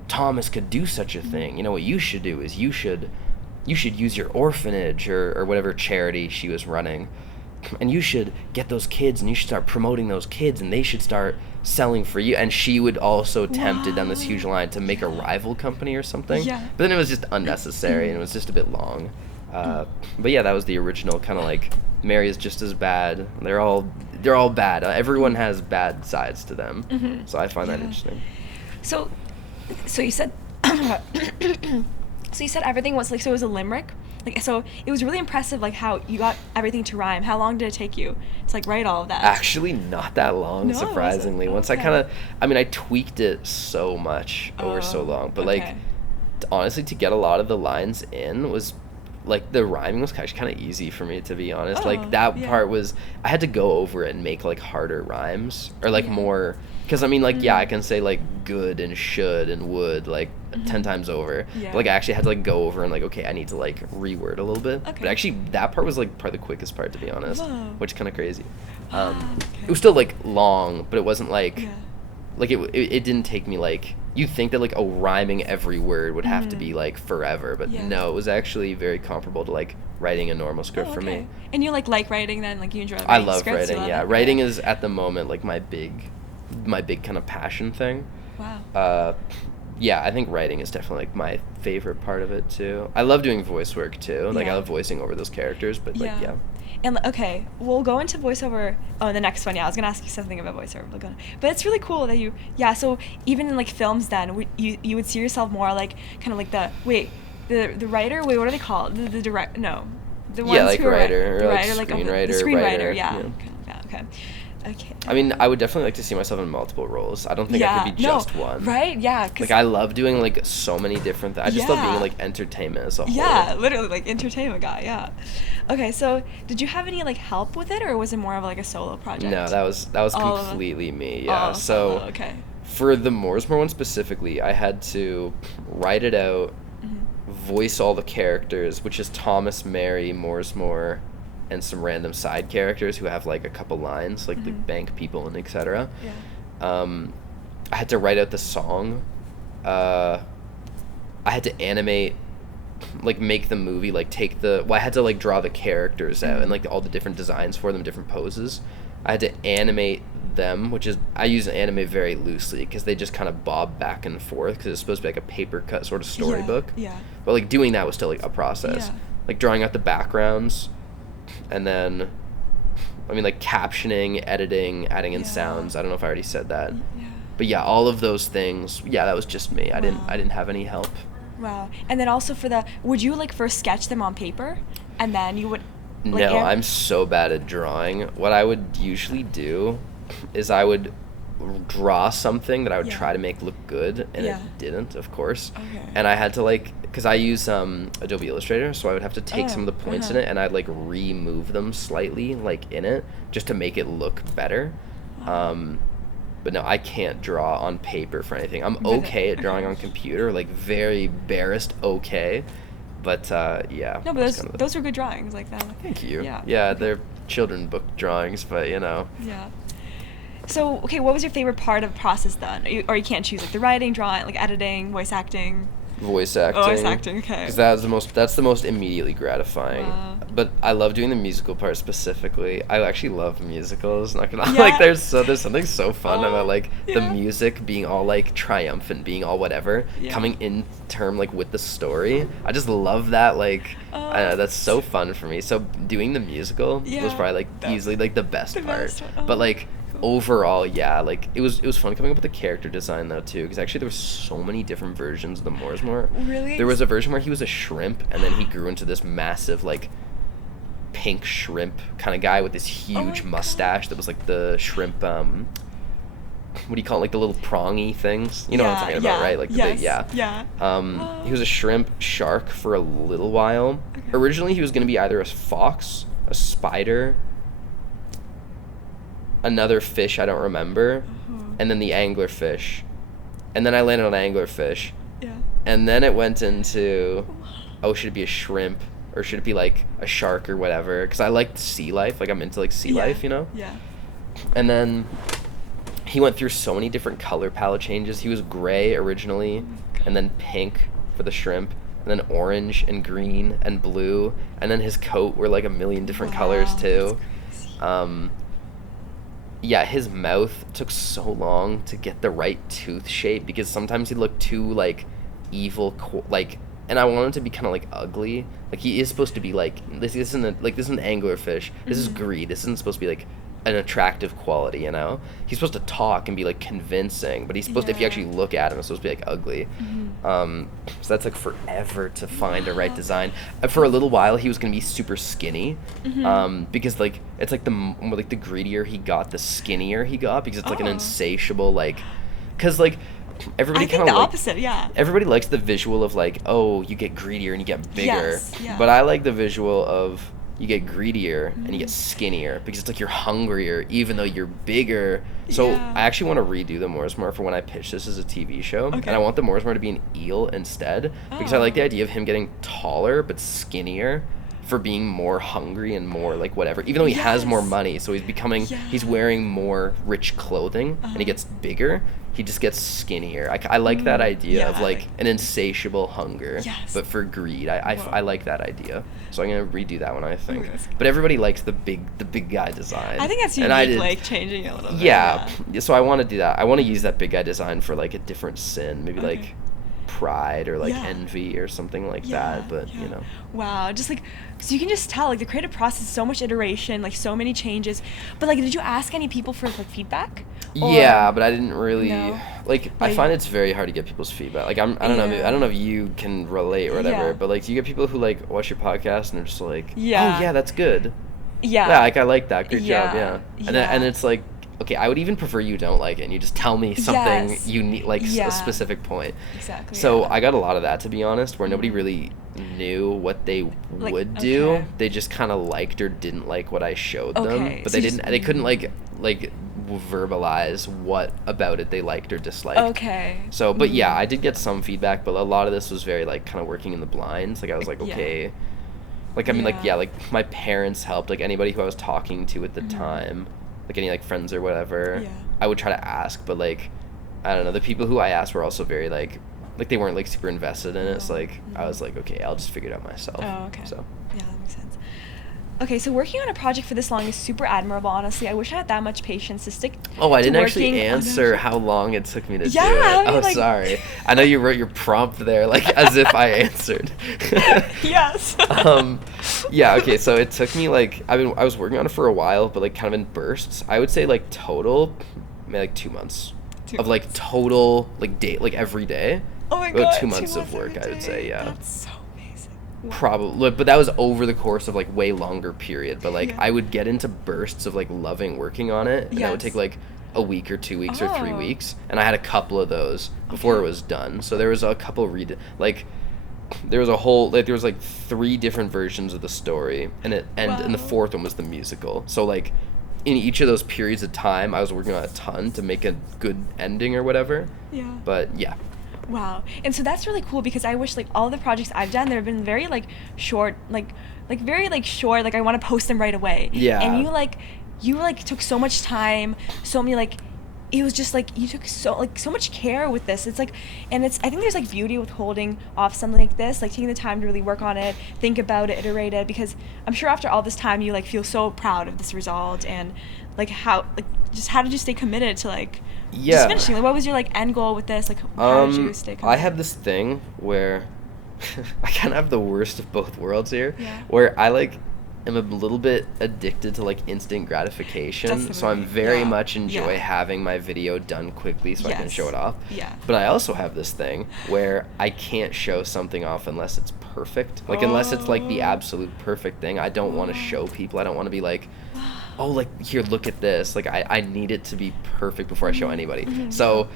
Thomas could do such a thing. You know, what you should do is you should use your orphanage or whatever charity she was running, and you should get those kids, and you should start promoting those kids, and they should start selling for you. And she would also tempted down this huge line to make a rival company or something. But then it was just unnecessary, and it was just a bit long. But yeah, that was the original kind of like Mary is just as bad. They're all bad. Everyone has bad sides to them. So I find that interesting. So you said. So you said everything was like, so it was a limerick? Like, so it was really impressive, like, how you got everything to rhyme. How long did it take you to, like, write all of that? Actually, not that long, surprisingly. Once I tweaked it so much over so long. But, like, honestly, to get a lot of the lines in was, like, the rhyming was actually kind of easy for me, to be honest. Like, that part was, I had to go over it and make, like, harder rhymes. Or, like, more, because, I mean, like, I can say, like, good and should and would, like, 10 times over. But, like, I actually had to, like, go over and, like, okay, I need to, like, reword a little bit. But actually, that part was, like, probably the quickest part, to be honest. Which is kind of crazy. It was still, like, long, but it wasn't, like, like, it didn't take me, like, you'd think that, like, rhyming every word would have to be, like, forever. But no, it was actually very comparable to, like, writing a normal script for me. And you, like writing then? Like, you enjoy writing I love scripts? writing, Writing is, at the moment, like, my big kind of passion thing. yeah, I think writing is definitely like my favorite part of it too. I love doing voice work too. Like I Yeah. love voicing over those characters, but like yeah. And okay, we'll go into voiceover. Oh, the next one. Yeah, I was gonna ask you something about voiceover, but it's really cool that you. Yeah, so even in like films, then you would see yourself more like kind of like the writer. Wait, what are they called? The direct. No, the ones Yeah, like who are writer, the or like writer, like screenwriter, the screenwriter. writer, Yeah. yeah. Kind of, yeah. Okay. Okay. I mean, I would definitely like to see myself in multiple roles. I don't think I could be just one. Right? Yeah. 'Cause Like I love doing like so many different things. I just love Yeah. being like entertainment as a whole. yeah, literally like entertainment guy. Yeah. Okay, so did you have any like help with it, or was it more of like a solo project? No, that was All of it? completely me. Yeah. Oh, So solo, okay. for the Mooresmore one specifically, I had to write it out, voice all the characters, which is Thomas, Mary, Mooresmore, and some random side characters who have like a couple lines, like the bank people and etc. Yeah. I had to write out the song. I had to animate, like make the movie, like I had to like draw the characters out and like all the different designs for them, different poses. I had to animate them, which is, I use animate very loosely because they just kind of bob back and forth because it's supposed to be like a paper cut sort of storybook. Yeah. But like doing that was still like a process. Yeah. Like drawing out the backgrounds, and then, I mean, like captioning, editing, adding in Yeah. sounds. I don't know if I already said that. Yeah. But yeah, all of those things. Yeah, that was just me. I Wow. didn't have any help. Wow. And then also would you like first sketch them on paper, and then you would? Like, No, I'm so bad at drawing. What I would usually do is I would draw something that I would Yeah. try to make look good, and Yeah. it didn't, of course. Okay. And I had to like, because I use Adobe Illustrator, so I would have to take some of the points in it and I'd like remove them slightly, like in it, just to make it look better. But no, I can't draw on paper for anything. I'm okay at drawing on computer, like very barest okay. But yeah. No, but that's kind of those are good drawings like that. Thank you. Yeah. Yeah, they're children book drawings, but you know. Yeah. So, okay, what was your favorite part of the process then? Or you can't choose, like the writing, drawing, like editing, voice acting. Voice acting. Voice acting, okay. Because that's the most immediately gratifying. Wow. But I love doing the musical part specifically. I actually love musicals. Not gonna Yeah. like there's something so fun Oh, about like the yeah. music being all like triumphant, being all whatever, Yeah. coming in term like with the story. I just love that. Like I don't know, that's so fun for me. So doing the musical was Yeah, probably like that's easily like the best the part. best one. Oh, But like cool. overall, yeah, like it was fun coming up with the character design though too, because actually there was so many different versions of the Mooresmore. Really? There was a version where he was a shrimp, and then he grew into this massive like pink shrimp kind of guy with this huge my mustache that was like the shrimp. What do you call it? Like the little prongy things? You know what I'm talking about, right? Like the big, yeah. Yeah. He was a shrimp shark for a little while. Okay. Originally, he was going to be either a fox, a spider, another fish I don't remember, and then the anglerfish. And then I landed on anglerfish. Yeah. And then it went into, oh, should it be a shrimp? Or should it be like a shark or whatever? Because I like sea life. Like I'm into like sea life, you know? Yeah. And then he went through so many different color palette changes. He was gray originally, and then pink for the shrimp, and then orange and green and blue, and then his coat were like a million different colors Wow, too. that's crazy. Yeah, his mouth took so long to get the right tooth shape because sometimes he looked too like evil, like, and I want him to be kind of like ugly. Like he is supposed to be like this isn't an anglerfish. This is greed. This isn't supposed to be like an attractive quality, you know. He's supposed to talk and be like convincing, but he's supposed to, if you Yeah. actually look at him, it's supposed to be like ugly. So that's like forever to find a right design. For a little while, he was gonna be super skinny, because like it's like the more like the greedier he got, the skinnier he got, because it's like an Oh. insatiable like, because like everybody I think kind the of like, opposite, yeah. everybody likes the visual of like, oh, you get greedier and you get bigger. Yes, yeah. But I like the visual of you get greedier and you get skinnier because it's like you're hungrier even though you're bigger. So Yeah. I actually want to redo the Mooresmore for when I pitch this as a TV show. Okay. And I want the Mooresmore to be an eel instead because I like the Oh. idea of him getting taller but skinnier for being more hungry and more like whatever. Even though he has more Yes. money, so he's becoming, he's Yeah. wearing more rich clothing and he gets bigger. He just gets skinnier. I like that idea of yeah. like an insatiable hunger, Yes. but for greed. I Whoa. like that idea. So I'm gonna redo that one, I think. Ooh, that's But everybody likes the big guy design. I think that's And I unique, did- like changing it a little bit. yeah. So I want to do that. I want to use that big guy design for like a different sin. Maybe Okay. like pride or like Yeah. envy or something like Yeah, that, but yeah. you know. Wow, just like, so you can just tell, like, the creative process is so much iteration, like, so many changes. But, like, did you ask any people for, like, feedback? Or- Yeah, but I didn't really No. like. I Yeah, find yeah. it's very hard to get people's feedback. Like I don't know. I don't know if you can relate or whatever. Yeah. But like, do you get people who like watch your podcast and are just like, Yeah. oh yeah, that's good. Yeah. Yeah, like I like that. Great Yeah. job. Yeah. And Yeah. and it's like, okay, I would even prefer you don't like it and you just tell me something Yes. you need, like Yeah. a specific point. Exactly. So yeah. I got a lot of that, to be honest, where nobody Mhm. really knew what they Like, would do. okay. They just kind of liked or didn't like what I showed them, Okay, but so they you didn't. just- They couldn't like verbalize what about it they liked or disliked. Okay. So, but yeah, Mhm. I did get some feedback, but a lot of this was very like kind of working in the blinds. Like I was like, Yeah. okay. Like I mean, like Yeah. yeah, like my parents helped. Like anybody who I was talking to at the Mhm. time, like any like friends or whatever, Yeah. I would try to ask. But like, I don't know, the people who I asked were also very like they weren't like super invested in it. So like I was like, okay, I'll just figure it out myself. Oh, okay. So Yeah, that makes sense. Okay, so working on a project for this long is super admirable, honestly. I wish I had that much patience to stick oh, I to didn't actually working on answer it. how long it took me to Yeah, do it. how do you, Oh, like- sorry. I know you wrote your prompt there like as if I answered. Yes. Yeah, okay, so it took me like I was working on it for a while, but like kind of in bursts. I would say like total maybe like 2 months 2 of like months. total like day like every day. Oh my About god. 2 months of every work, I would day. say, yeah. That's so amazing. Wow. Probably, but that was over the course of like way longer period. But like Yeah. I would get into bursts of like loving working on it, and that would Yes. take like a week or 2 weeks or 3 Oh. weeks, and I had a couple of those before Okay. it was done. So there was a couple like there was a whole like there was like 3 different versions of the story, and and the Wow. 4th one was the musical. So like in each of those periods of time, I was working on a ton to make a good ending or whatever. Yeah. But yeah. Wow. And so that's really cool because I wish like all the projects I've done, they've been very like short, like very like short, like I want to post them right away. Yeah. And you like took so much time, so many like it was just like you took so much care with this. It's like, and it's I think there's like beauty with holding off something like this, like taking the time to really work on it, think about it, iterate it, because I'm sure after all this time you like feel so proud of this result and like how did you stay committed to like Yeah. just finishing? Like what was your like end goal with this? Like how did you stay committed? I have this thing where I kind of have the worst of both worlds here, Yeah. where I like am a little bit addicted to like instant gratification, so I'm Definitely, very yeah, much enjoy yeah. having my video done quickly so I can Yes. show it off. Yeah. But I also have this thing where I can't show something off unless it's perfect. Like unless it's like the Oh. absolute perfect thing. I don't want to show people. I don't want to be like, oh, like here, look at this. Like I need it to be perfect before I show anybody. Mhm. So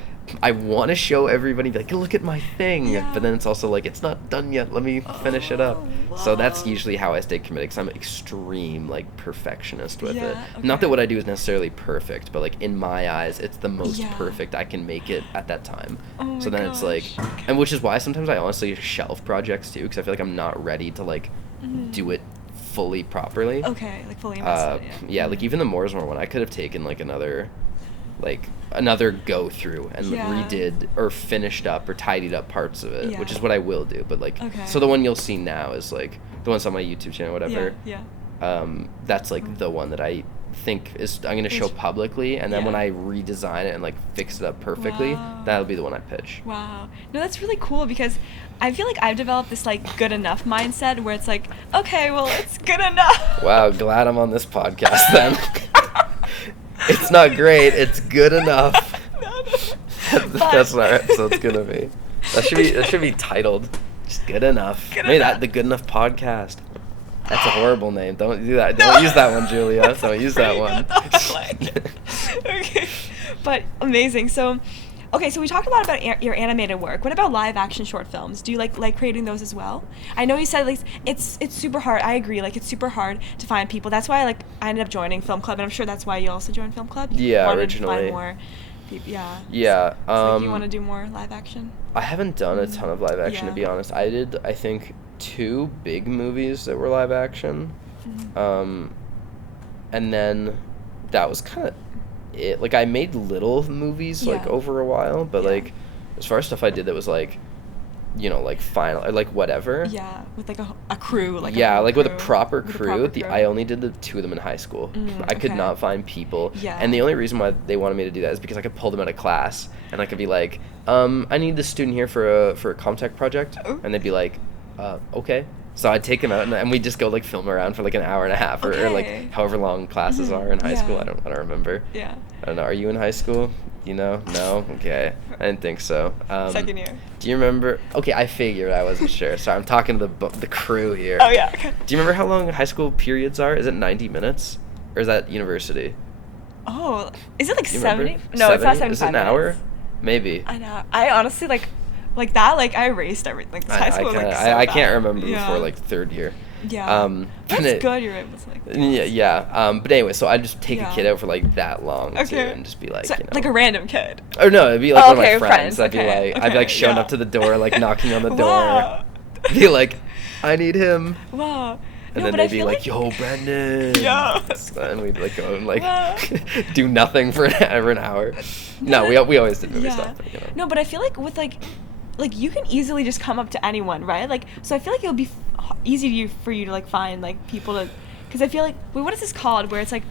I want to show everybody, be like, look at my thing. Yeah. But then it's also like, it's not done yet. Let me finish it up. Oh, So that's wow. usually how I stay committed, because I'm an extreme like perfectionist with it. Yeah, Not that okay. what I do is necessarily perfect, but like in my eyes, it's the most Yeah. perfect I can make it at that time. Oh So my then it's like, gosh. and which is why sometimes I honestly shelf projects too, because I feel like I'm not ready to like Mhm. do it fully properly. Okay, like fully invested. Yeah, like even the Mooresmore one, I could have taken like another go through and Yeah. redid or finished up or tidied up parts of it, which Yeah. is what I will do. But like, Okay. so the one you'll see now is like the one's on my YouTube channel, whatever. Yeah. That's like the one that I think I'm gonna show It's- publicly, and then when yeah. I redesign it and like fix it up perfectly, Wow. that'll be the one I pitch. Wow. No, that's really cool because I feel like I've developed this like good enough mindset where it's like, okay, well, it's good enough. Wow, glad I'm on this podcast then. It's not great, it's good enough. That's what our episode's gonna be. That should be titled just good enough. Good Maybe enough. the Good Enough Podcast. That's a horrible name. Don't do that. Don't use that one, Julia. Don't use that one. Okay. But amazing. So, okay, so we talked a lot about your animated work. What about live action short films? Do you like creating those as well? I know you said like it's super hard. I agree. Like it's super hard to find people. That's why I ended up joining film club, and I'm sure that's why you also joined film club. You Yeah, wanted to find originally. more people. Yeah. Yeah. So you want to do more live action? I haven't done a ton of live action, to Yeah. be honest. I did, I think, 2 big movies that were live action. Mm-hmm. And then that was kind of it. Like, I made little movies, like, Yeah. over a while, but, Yeah. like, as far as stuff I did that was, like, you know, like final or like whatever. Yeah, with like a crew, like yeah, a like crew, with a proper with a crew. proper crew. I only did the 2 of them in high school. I could okay. not find people. Yeah. And the only reason why they wanted me to do that is because I could pull them out of class and I could be like, I need this student here for a Comtech project, and they'd be like, okay. So I'd take them out and we'd just go like film around for like an hour and a half or like however long classes are in high school. I don't remember. Yeah. I don't know. Are you in high school? You know? No? Okay. I didn't think so. Second year. Do you remember? Okay, I figured. I wasn't sure. So I'm talking to the crew here. Oh, yeah. Okay. Do you remember how long high school periods are? Is it 90 minutes? Or is that university? Oh, is it like Do you remember? 70? No, it's not 75 Is it an minutes. hour? Maybe. I know. I honestly like that. Like I erased everything. Like high school. I can't remember yeah. before like third year. Yeah. That's good. You're able to like. Yeah. But anyway, so I'd just take a kid out for like that long too, Okay. and just be like, So, you know, like a random kid. Or no, it'd be like one of my friends. I'd Okay. be like showing yeah. up to the door, like knocking on the door, Wow. be like, I need him. Wow. And No, then but I they'd be feel like, yo, Brendan. Yeah. And we'd like go and like Wow. do nothing for an hour. No, we always did movie stuff. But, you know. No, but I feel like with like you can easily just come up to anyone, right? Like, so I feel like it'll be easy for you to like find like people to, because I feel like, wait, what is this called? Where it's like,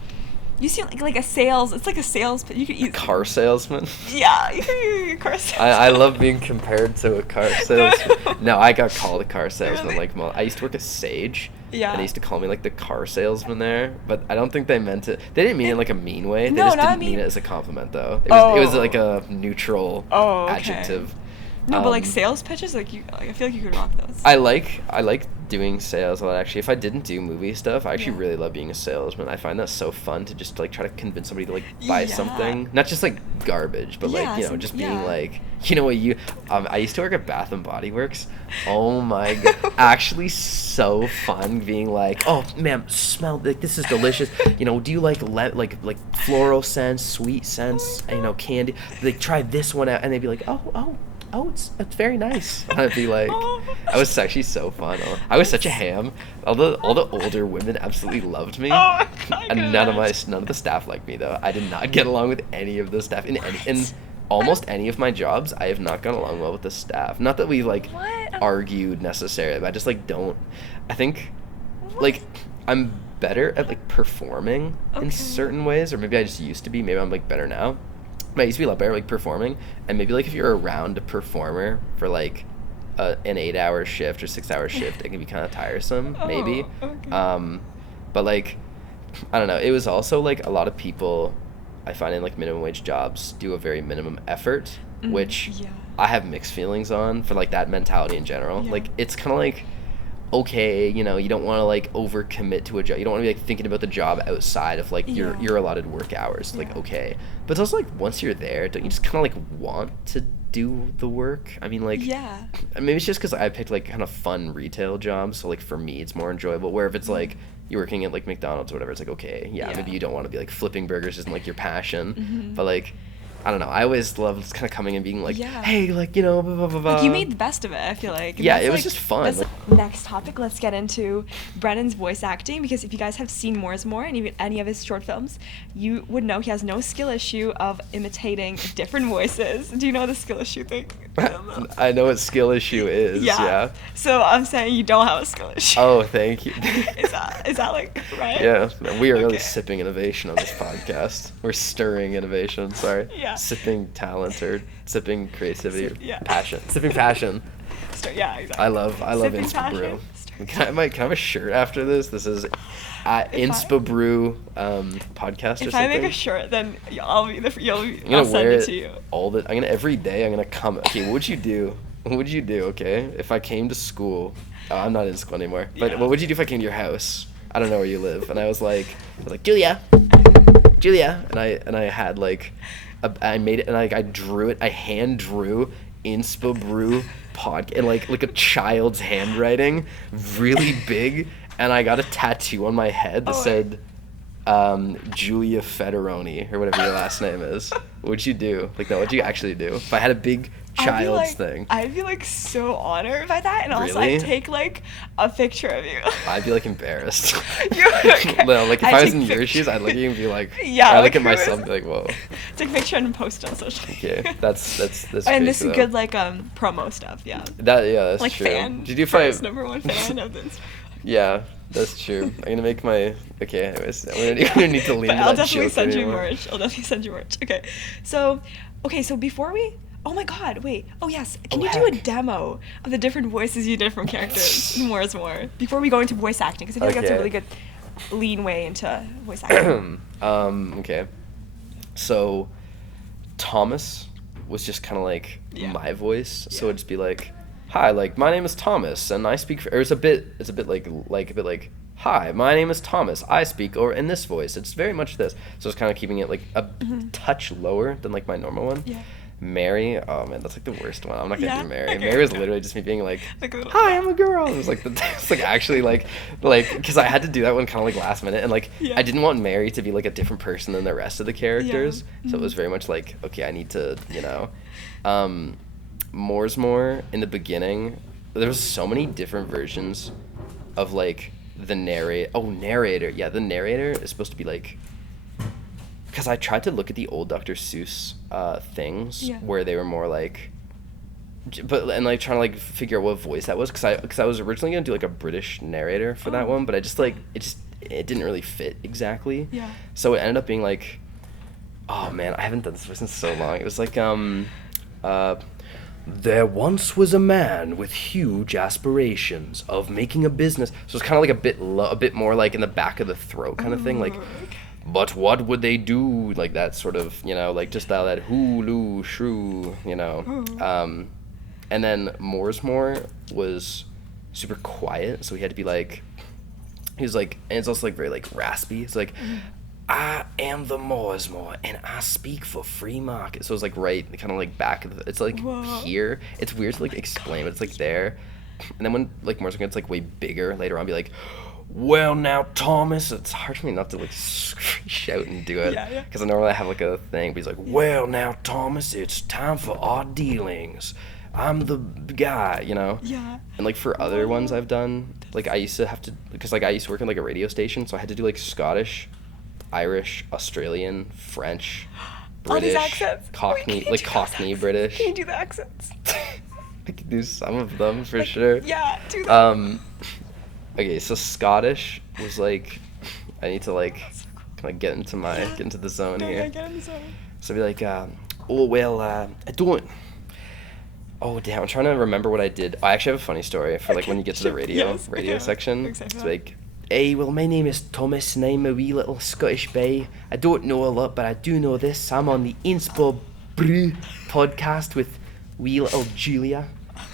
you see like a sales, it's like a sales, you can easily. Car salesman. Yeah, you can be a car salesman. I love being compared to a car salesman. No, I got called a car salesman. Really? Like, I used to work at Sage. Yeah. And they used to call me like the car salesman there, but I don't think they meant it. They didn't mean it in like a mean way. They No, just not didn't mean mean. it as a compliment though. It was like a neutral Okay. adjective. No, but like sales pitches, like I feel like you could rock those. I like doing sales a lot actually. If I didn't do movie stuff, I actually Yeah. really love being a salesman. I find that so fun to just like try to convince somebody to like buy Yeah. something, not just like garbage, but like, you know, just being like, you know what, I used to work at Bath and Body Works. Oh my god, actually so fun being like, oh ma'am, smell, like this is delicious. You know, do you like like floral scents, sweet scents, you know, candy? Like try this one out, and they'd be like, oh, it's very nice. And I'd be like, I was actually so fun. I was such a ham. All the older women absolutely loved me, and none of the staff liked me though. I did not get along with any of the staff in almost any of my jobs. I have not gone along well with the staff. Not that we like argued necessarily, but I just like don't. I think like I'm better at like performing in certain ways, or maybe I just used to be. Maybe I'm like better now. But I used to be a lot better like performing, and maybe like if you're around a performer for like an 8-hour shift or 6-hour shift, it can be kind of tiresome, maybe. But like, I don't know. It was also like a lot of people I find in like minimum wage jobs do a very minimum effort, which I have mixed feelings on for like that mentality in general. Like it's kind of like, okay, you know, you don't want to like overcommit to a job. You don't want to be like thinking about the job outside of like your allotted work hours. Like, okay, but it's also like once you're there, don't you just kind of like want to do the work? I mean, like, maybe it's just because I picked like kind of fun retail jobs, so like for me it's more enjoyable. Where if it's like you're working at like McDonald's or whatever, it's like, okay, maybe you don't want to be like flipping burgers isn't like your passion, but like, I don't know. I always loved kind of coming and being like, hey, like, you know, blah, blah, blah, blah. Like, you made the best of it, I feel like. And yeah, it was just fun. Next topic, let's get into Brennan's voice acting, because if you guys have seen More is More and even any of his short films, you would know he has no skill issue of imitating different voices. Do you know the skill issue thing? I know what skill issue is, yeah. So I'm saying you don't have a skill issue. Oh, thank you. Is that like, right? Yeah, we are really sipping innovation on this podcast. We're stirring innovation, sorry. Yeah. Sipping talent or sipping creativity or passion. Sipping passion. Yeah, exactly. I love Sipping inspobrew. passion. Can I have a shirt after this? This is at inspobrew podcast or something. If I make a shirt, then I'll send it to you. Every day I'm gonna come. Okay, what would you do? What would you do? Okay, if I came to school, I'm not in school anymore. But what would you do if I came to your house? I don't know where you live, and I was like, Julia, and I had like, I made it, and I drew it. I hand drew inspobrew podcast and like a child's handwriting, really big, and I got a tattoo on my head that said Julia Federoni or whatever your last name is. What would you do? Like, no, what'd you actually do? If I had a big child's thing. I'd be like so honored by that, and also Really? I'd take like a picture of you. I'd be like embarrassed. Okay. No, like if I'd I was take in your pictures. shoes, I'd look at you and be like, Yeah, or I like look at who myself is- and be like, whoa. Take a picture and post it on social media. Okay, that's And crazy, this is though. good like promo stuff, yeah. That's Like true. fan. Did you first, find? number one fan of this. Yeah, that's true. I'm gonna make my. Okay, anyways, we don't need to lean But into I'll that definitely joke send you anymore. merch. I'll definitely send you merch. Okay. So before we oh my god, wait. Oh yes. Can Oh, you do a heck. demo of the different voices you did from characters in More is More before we go into voice acting? Because I feel like that's a Okay. really good lean way into voice acting. Okay. So, Thomas was just kind of like Yeah. my voice. So Yeah. it'd just be like, "Hi, like my name is Thomas, and I speak." Or it's a bit like, "Hi, my name is Thomas. I speak or in this voice." It's very much this. So it's kind of keeping it like a touch lower than like my normal one. Yeah. Mary, oh man, that's like the worst one. I'm not gonna Yeah? do Mary. Okay, Mary was okay. literally just me being like, Like a little- "Hi, I'm a girl." It was like it's like actually like because I had to do that one kind of like last minute, and like Yeah. I didn't want Mary to be like a different person than the rest of the characters, so it was Mhm. very much like, okay, I need to, More's More in the beginning. There was so many different versions of like the narrator. Yeah, the narrator is supposed to be like. Because I tried to look at the old Dr. Seuss things Yeah. where they were more like, and like trying to like figure out what voice that was. Because I was originally gonna do like a British narrator for that Oh. one, but I just like it didn't really fit exactly. Yeah. So it ended up being like, oh man, I haven't done this voice in so long. It was like there once was a man with huge aspirations of making a business. So it's kind of like a bit more like in the back of the throat kind of thing, like. But what would they do? Like that sort of, like just that hoo-loo, shrew, And then Moore's More was super quiet, so he had to be like, he was like, and it's also like very like raspy. It's like, I am the Moore's More, and I speak for free market. So it's like right, kind of like back of the, it's like Whoa. here. It's weird to like explain, but it's like there. And then when like Moore's More gets like way bigger later on, be like, well now Thomas, it's hard for me not to like shout and do it Yeah, yeah. because I normally have like a thing, but he's like, well now Thomas, it's time for our dealings. I'm the guy, Yeah. And like for other ones I've done, like I used to have to, because like I used to work in like a radio station, so I had to do like Scottish, Irish, Australian, French, All these British, accents. Cockney, Wait, can you like do those Cockney accents? British. Can you do the accents? I could do some of them for sure. Yeah, do that. Okay, so Scottish was like, I need to like, kind of get into the zone No, here. yeah, get in the zone. So I'd be like, I don't. Oh damn, I'm trying to remember what I did. I actually have a funny story for like when you get to the Sure, radio yes, radio okay. section. Excited It's for that. like, hey, well my name is Thomas and I'm a wee little Scottish boy. I don't know a lot, but I do know this. I'm on the inspobrew podcast with wee little Julia.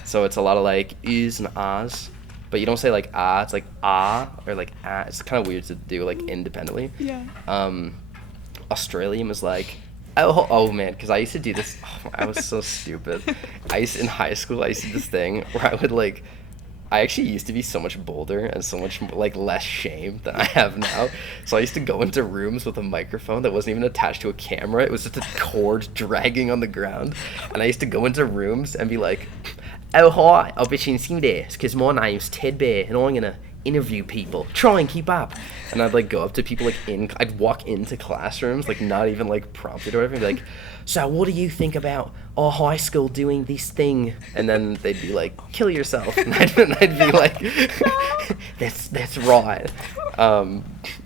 So it's a lot of like oohs and ahs. But you don't say like ah, it's like ah or like ah. It's kind of weird to do like independently. Yeah. Australian was like, oh man, because I used to do this. Oh, I was so stupid. In high school, I used to do this thing where I would like, I actually used to be so much bolder and so much like less shame than I have now. So I used to go into rooms with a microphone that wasn't even attached to a camera. It was just a cord dragging on the ground. And I used to go into rooms and be like, oh hi, I'll be seeing this because my name's Ted Bear and I'm gonna interview people. Try and keep up. And I'd like go up to people like I'd walk into classrooms like not even like prompted or whatever and be like, so what do you think about our high school doing this thing? And then they'd be like, kill yourself. And I'd be like, that's right.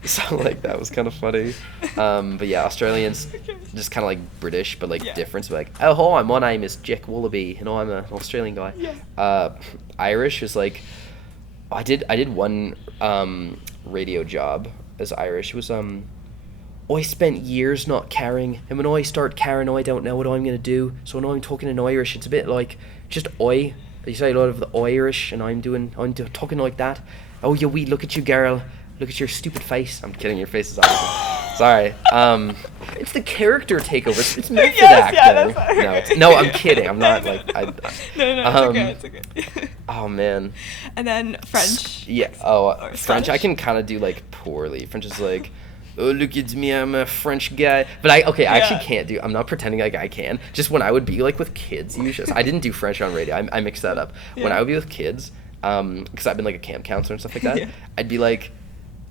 So like that was kind of funny. But yeah, Australians just kind of like British but like Yeah. different. So like, oh hi, my name is Jack Wallaby and I'm an Australian guy. Yeah. Irish is like, I did one radio job as Irish. It was I spent years not caring, and when I start caring, I don't know what I'm gonna do. So when I'm talking in Irish, it's a bit like just oi. You say a lot of the Irish, and I'm talking like that. Oh, you wee, look at you, girl. Look at your stupid face. I'm kidding. Your face is awesome. Sorry. It's the character takeover. It's method Yes, yeah, acting. that's No, I'm kidding. I'm not like I. No, it's okay. It's okay. Oh man. And then French. Yeah. Or French I Spanish? can kind of do like poorly. French is like, oh, look at me, I'm a French guy. But I actually can't do, I'm not pretending like I can. Just when I would be like with kids usually, I didn't do French on radio, I mixed that up. Yeah. When I would be with kids, because I've been like a camp counselor and stuff like that, Yeah. I'd be like,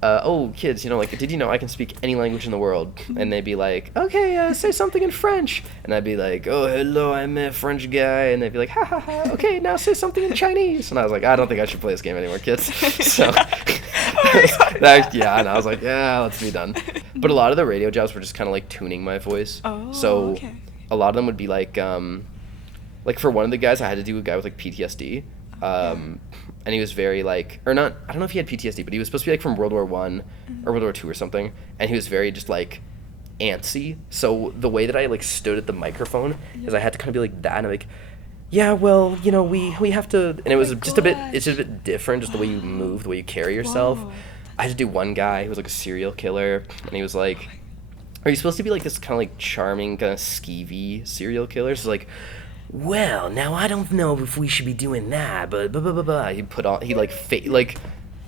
oh, kids, like, did you know I can speak any language in the world? And they'd be like, okay, say something in French. And I'd be like, oh, hello, I'm a French guy. And they'd be like, ha, ha, ha, okay, now say something in Chinese. And I was like, I don't think I should play this game anymore, kids. So, Oh my God. yeah, and I was like, yeah, let's be done. But a lot of the radio jobs were just kind of like tuning my voice. Oh, so okay. a lot of them would be like for one of the guys, I had to do a guy with like PTSD. And he was very like, or not, I don't know if he had PTSD, but he was supposed to be like from World War I or World War II or something. And he was very just like antsy. So the way that I like stood at the microphone is I had to kind of be like that, and I'm like, yeah, well, we have to, and it was just a bit, it's just a bit different, just the way you move, the way you carry yourself. Whoa. I had to do one guy who was like a serial killer, and he was like, are you supposed to be like this kind of like charming, kind of skeevy serial killer? So like, well, now I don't know if we should be doing that, but blah, blah, blah, blah.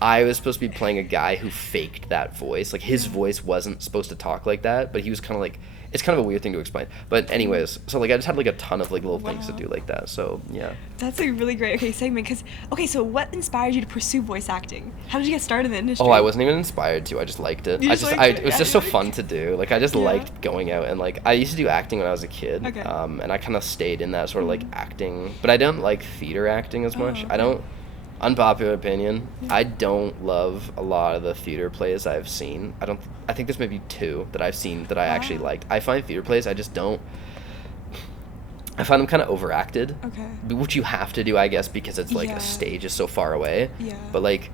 I was supposed to be playing a guy who faked that voice. Like, his voice wasn't supposed to talk like that, but he was kind of like, it's kind of a weird thing to explain. But anyways, so like I just had like a ton of like little things to do like that. So yeah. That's a really great segment. So what inspired you to pursue voice acting? How did you get started in the industry? Oh, I wasn't even inspired to. I just liked it. You just liked it? It was just so fun to do. Like, I just liked going out, and like I used to do acting when I was a kid. Okay. And I kind of stayed in that sort of like acting, but I don't like theater acting as much. okay. I don't. Unpopular opinion. I don't love a lot of the theater plays I've seen. I think there's maybe 2 that I've seen that I actually liked. I find theater plays, I just don't. I find them kind of overacted. Okay. Which you have to do, I guess, because it's like Yeah. a stage is so far away. Yeah. But like,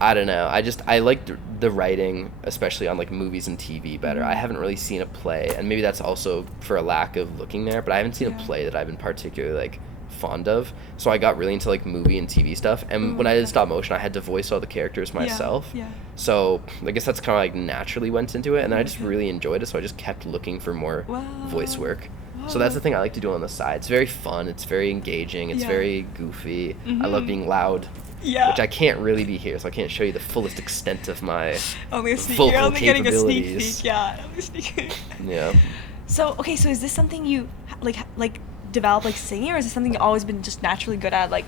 I don't know. I like the writing, especially on like movies and TV, better. I haven't really seen a play, and maybe that's also for a lack of looking there. But I haven't seen a play that I've been particularly like fond of. So I got really into like movie and TV stuff. And when I did stop motion, I had to voice all the characters myself. Yeah. So I guess that's kind of like naturally went into it, and then I just really enjoyed it. So I just kept looking for more voice work. So that's the thing I like to do on the side. It's very fun. It's very engaging. It's very goofy. I love being loud. Yeah. Which I can't really be here, so I can't show you the fullest extent of my Only a sneak. vocal You're only getting a sneak capabilities. peek. Yeah. Only a sneak peek. Yeah. So is this something you like develop like singing, or is it something you've always been just naturally good at? Like,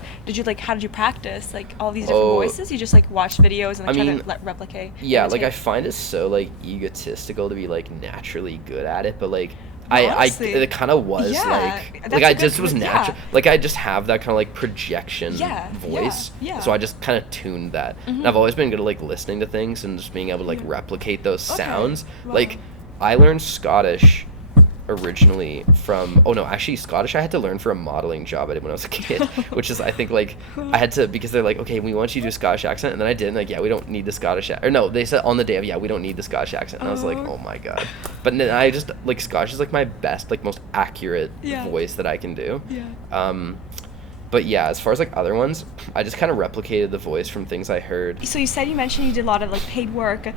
how did you practice like all these different voices? You just like watch videos and like try to replicate? Yeah, like I imitate? find it so like egotistical to be like naturally good at it, but like Honestly, it kind of was that's like a I good just was point, natural. Like I just have that kind of like projection voice. yeah. So I just kind of tuned that. And I've always been good at like listening to things and just being able to like replicate those sounds. Wow. Like I learned Scottish originally from Scottish I had to learn for a modeling job I did when I was a kid, which is I think like I had to, because they're like, okay, we want you to do a Scottish accent, and then I did, and like, yeah, we don't need the Scottish or no, they said on the day of, yeah, we don't need the Scottish accent, and I was like, oh my god. But then I just like, Scottish is like my best, like most accurate voice that I can do. But yeah, as far as like other ones, I just kind of replicated the voice from things I heard. So you mentioned you did a lot of like paid work.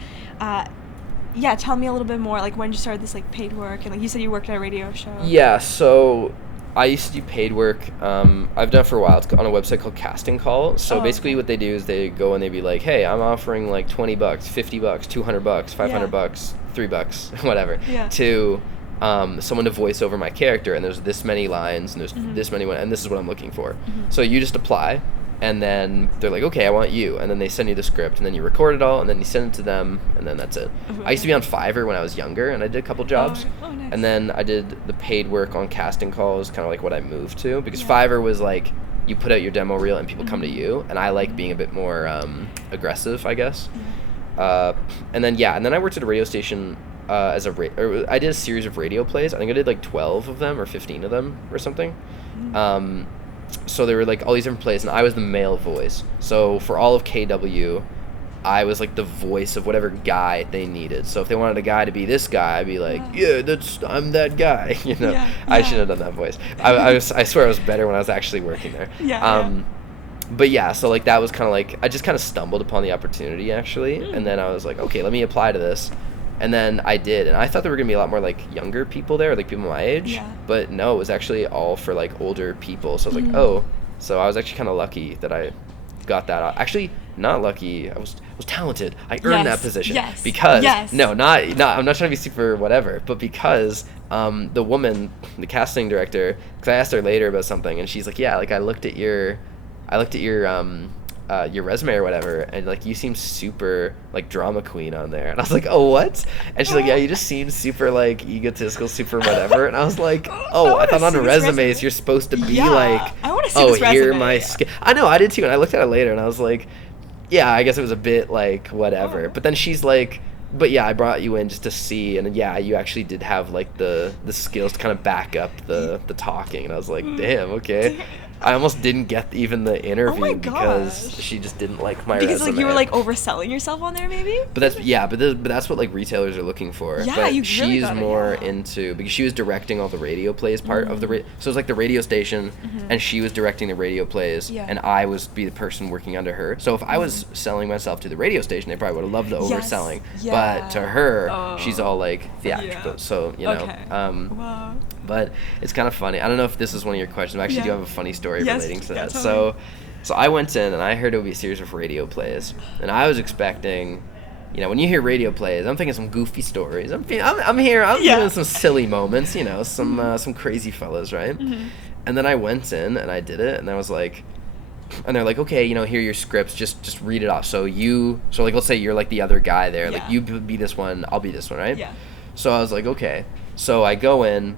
Yeah, tell me a little bit more, like when you started this like paid work, and like you said you worked at a radio show. Yeah, so I used to do paid work. I've done it for a while. It's on a website called Casting Call. So basically what they do is they go and they be like, hey, I'm offering like $20, $50, $200, $500, $3, whatever, to someone to voice over my character, and there's this many lines, and there's this many, and this is what I'm looking for. So you just apply, and then they're like, okay, I want you, and then they send you the script, and then you record it all, and then you send it to them, and then that's it. I used to be on Fiverr when I was younger, and I did a couple jobs, nice. and then I did the paid work on Casting Calls, kind of like what I moved to, because Fiverr was like, you put out your demo reel and people come to you, and I like being a bit more aggressive, I guess. And then I worked at a radio station I did a series of radio plays. I think I did like 12 of them or 15 of them or something. So there were like all these different plays, and I was the male voice. So for all of KW, I was like the voice of whatever guy they needed. So if they wanted a guy to be this guy, I'd be like, I'm that guy. I shouldn't have done that voice. I swear I was better when I was actually working there. But yeah, so like that was kind of like, I just kind of stumbled upon the opportunity actually, and then I was like, okay, let me apply to this. And then I did, and I thought there were gonna be a lot more like younger people there, like people my age. But no, it was actually all for like older people. So I was like, so I was actually kind of lucky that I got that. Actually, not lucky. I was talented. I earned that position because no, not I'm not trying to be super whatever, but because the woman, the casting director, because I asked her later about something, and she's like, yeah, like I looked at your resume or whatever, and like you seem super like drama queen on there, and I was like, oh, what? And she's like, yeah, you just seem super like egotistical, super whatever. And I was like, oh, I thought on resumes you're supposed to be like, I want to see oh, this here resume. my I know, I did too, and I looked at it later, and I was like, yeah, I guess it was a bit like whatever. But then she's like, but yeah, I brought you in just to see, and yeah, you actually did have like the skills to kind of back up the talking, and I was like, damn, okay. I almost didn't get even the interview because she just didn't like my resume. Because like you were like overselling yourself on there, maybe. But that's what like retailers are looking for. Yeah, but you really she's got it, more yeah. into, because she was directing all the radio plays part of the so it was like the radio station, and she was directing the radio plays, and I was be the person working under her. So if I was selling myself to the radio station, they probably would have loved the overselling. Yeah. But to her, she's all like theatrical. Yeah. So you know. Okay. Wow. But it's kind of funny. I don't know if this is one of your questions. I actually do have a funny story relating to that. Totally. So I went in and I heard it would be a series of radio plays, and I was expecting, you know, when you hear radio plays, I'm thinking some goofy stories. I'm doing some silly moments, you know, some crazy fellas, right? And then I went in and I did it, and I was like, and they're like, okay, you know, here are your scripts, just read it off. So like let's say you're like the other guy there, like you be this one, I'll be this one, right? Yeah. So I was like, okay. So I go in.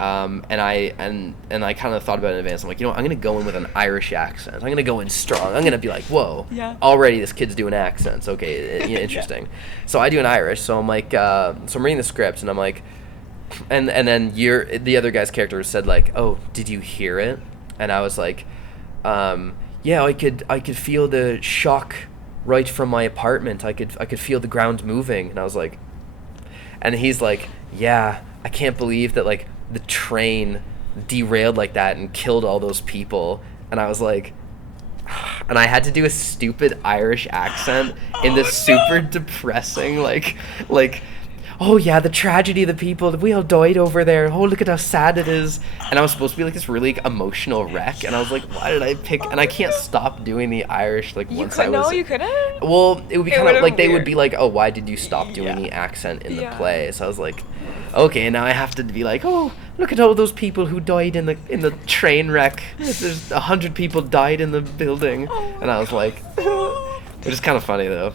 And I kind of thought about it in advance. I'm like, you know what? I'm gonna go in with an Irish accent. I'm gonna go in strong. I'm gonna be like, whoa, already this kid's doing accents. Okay, interesting. So I do an Irish. So I'm like, so I'm reading the script, and I'm like, and then the other guy's character said like, oh, did you hear it? And I was like, yeah, I could feel the shock right from my apartment. I could feel the ground moving. And I was like, and he's like, yeah, I can't believe that like the train derailed like that and killed all those people. And I was like, and I had to do a stupid Irish accent in this super depressing like oh yeah, the tragedy of the people, we all died over there, oh look at how sad it is. And I was supposed to be like this really emotional wreck, and I was like, why did I pick, and I can't stop doing the Irish like once I was. No, you couldn't? Well, it would be kind of like they would be like, oh, why did you stop doing the accent in the play? So I was like, okay, now I have to be like, oh, look at all those people who died in the train wreck. There's 100 people died in the building. And I was like, which is kind of funny though.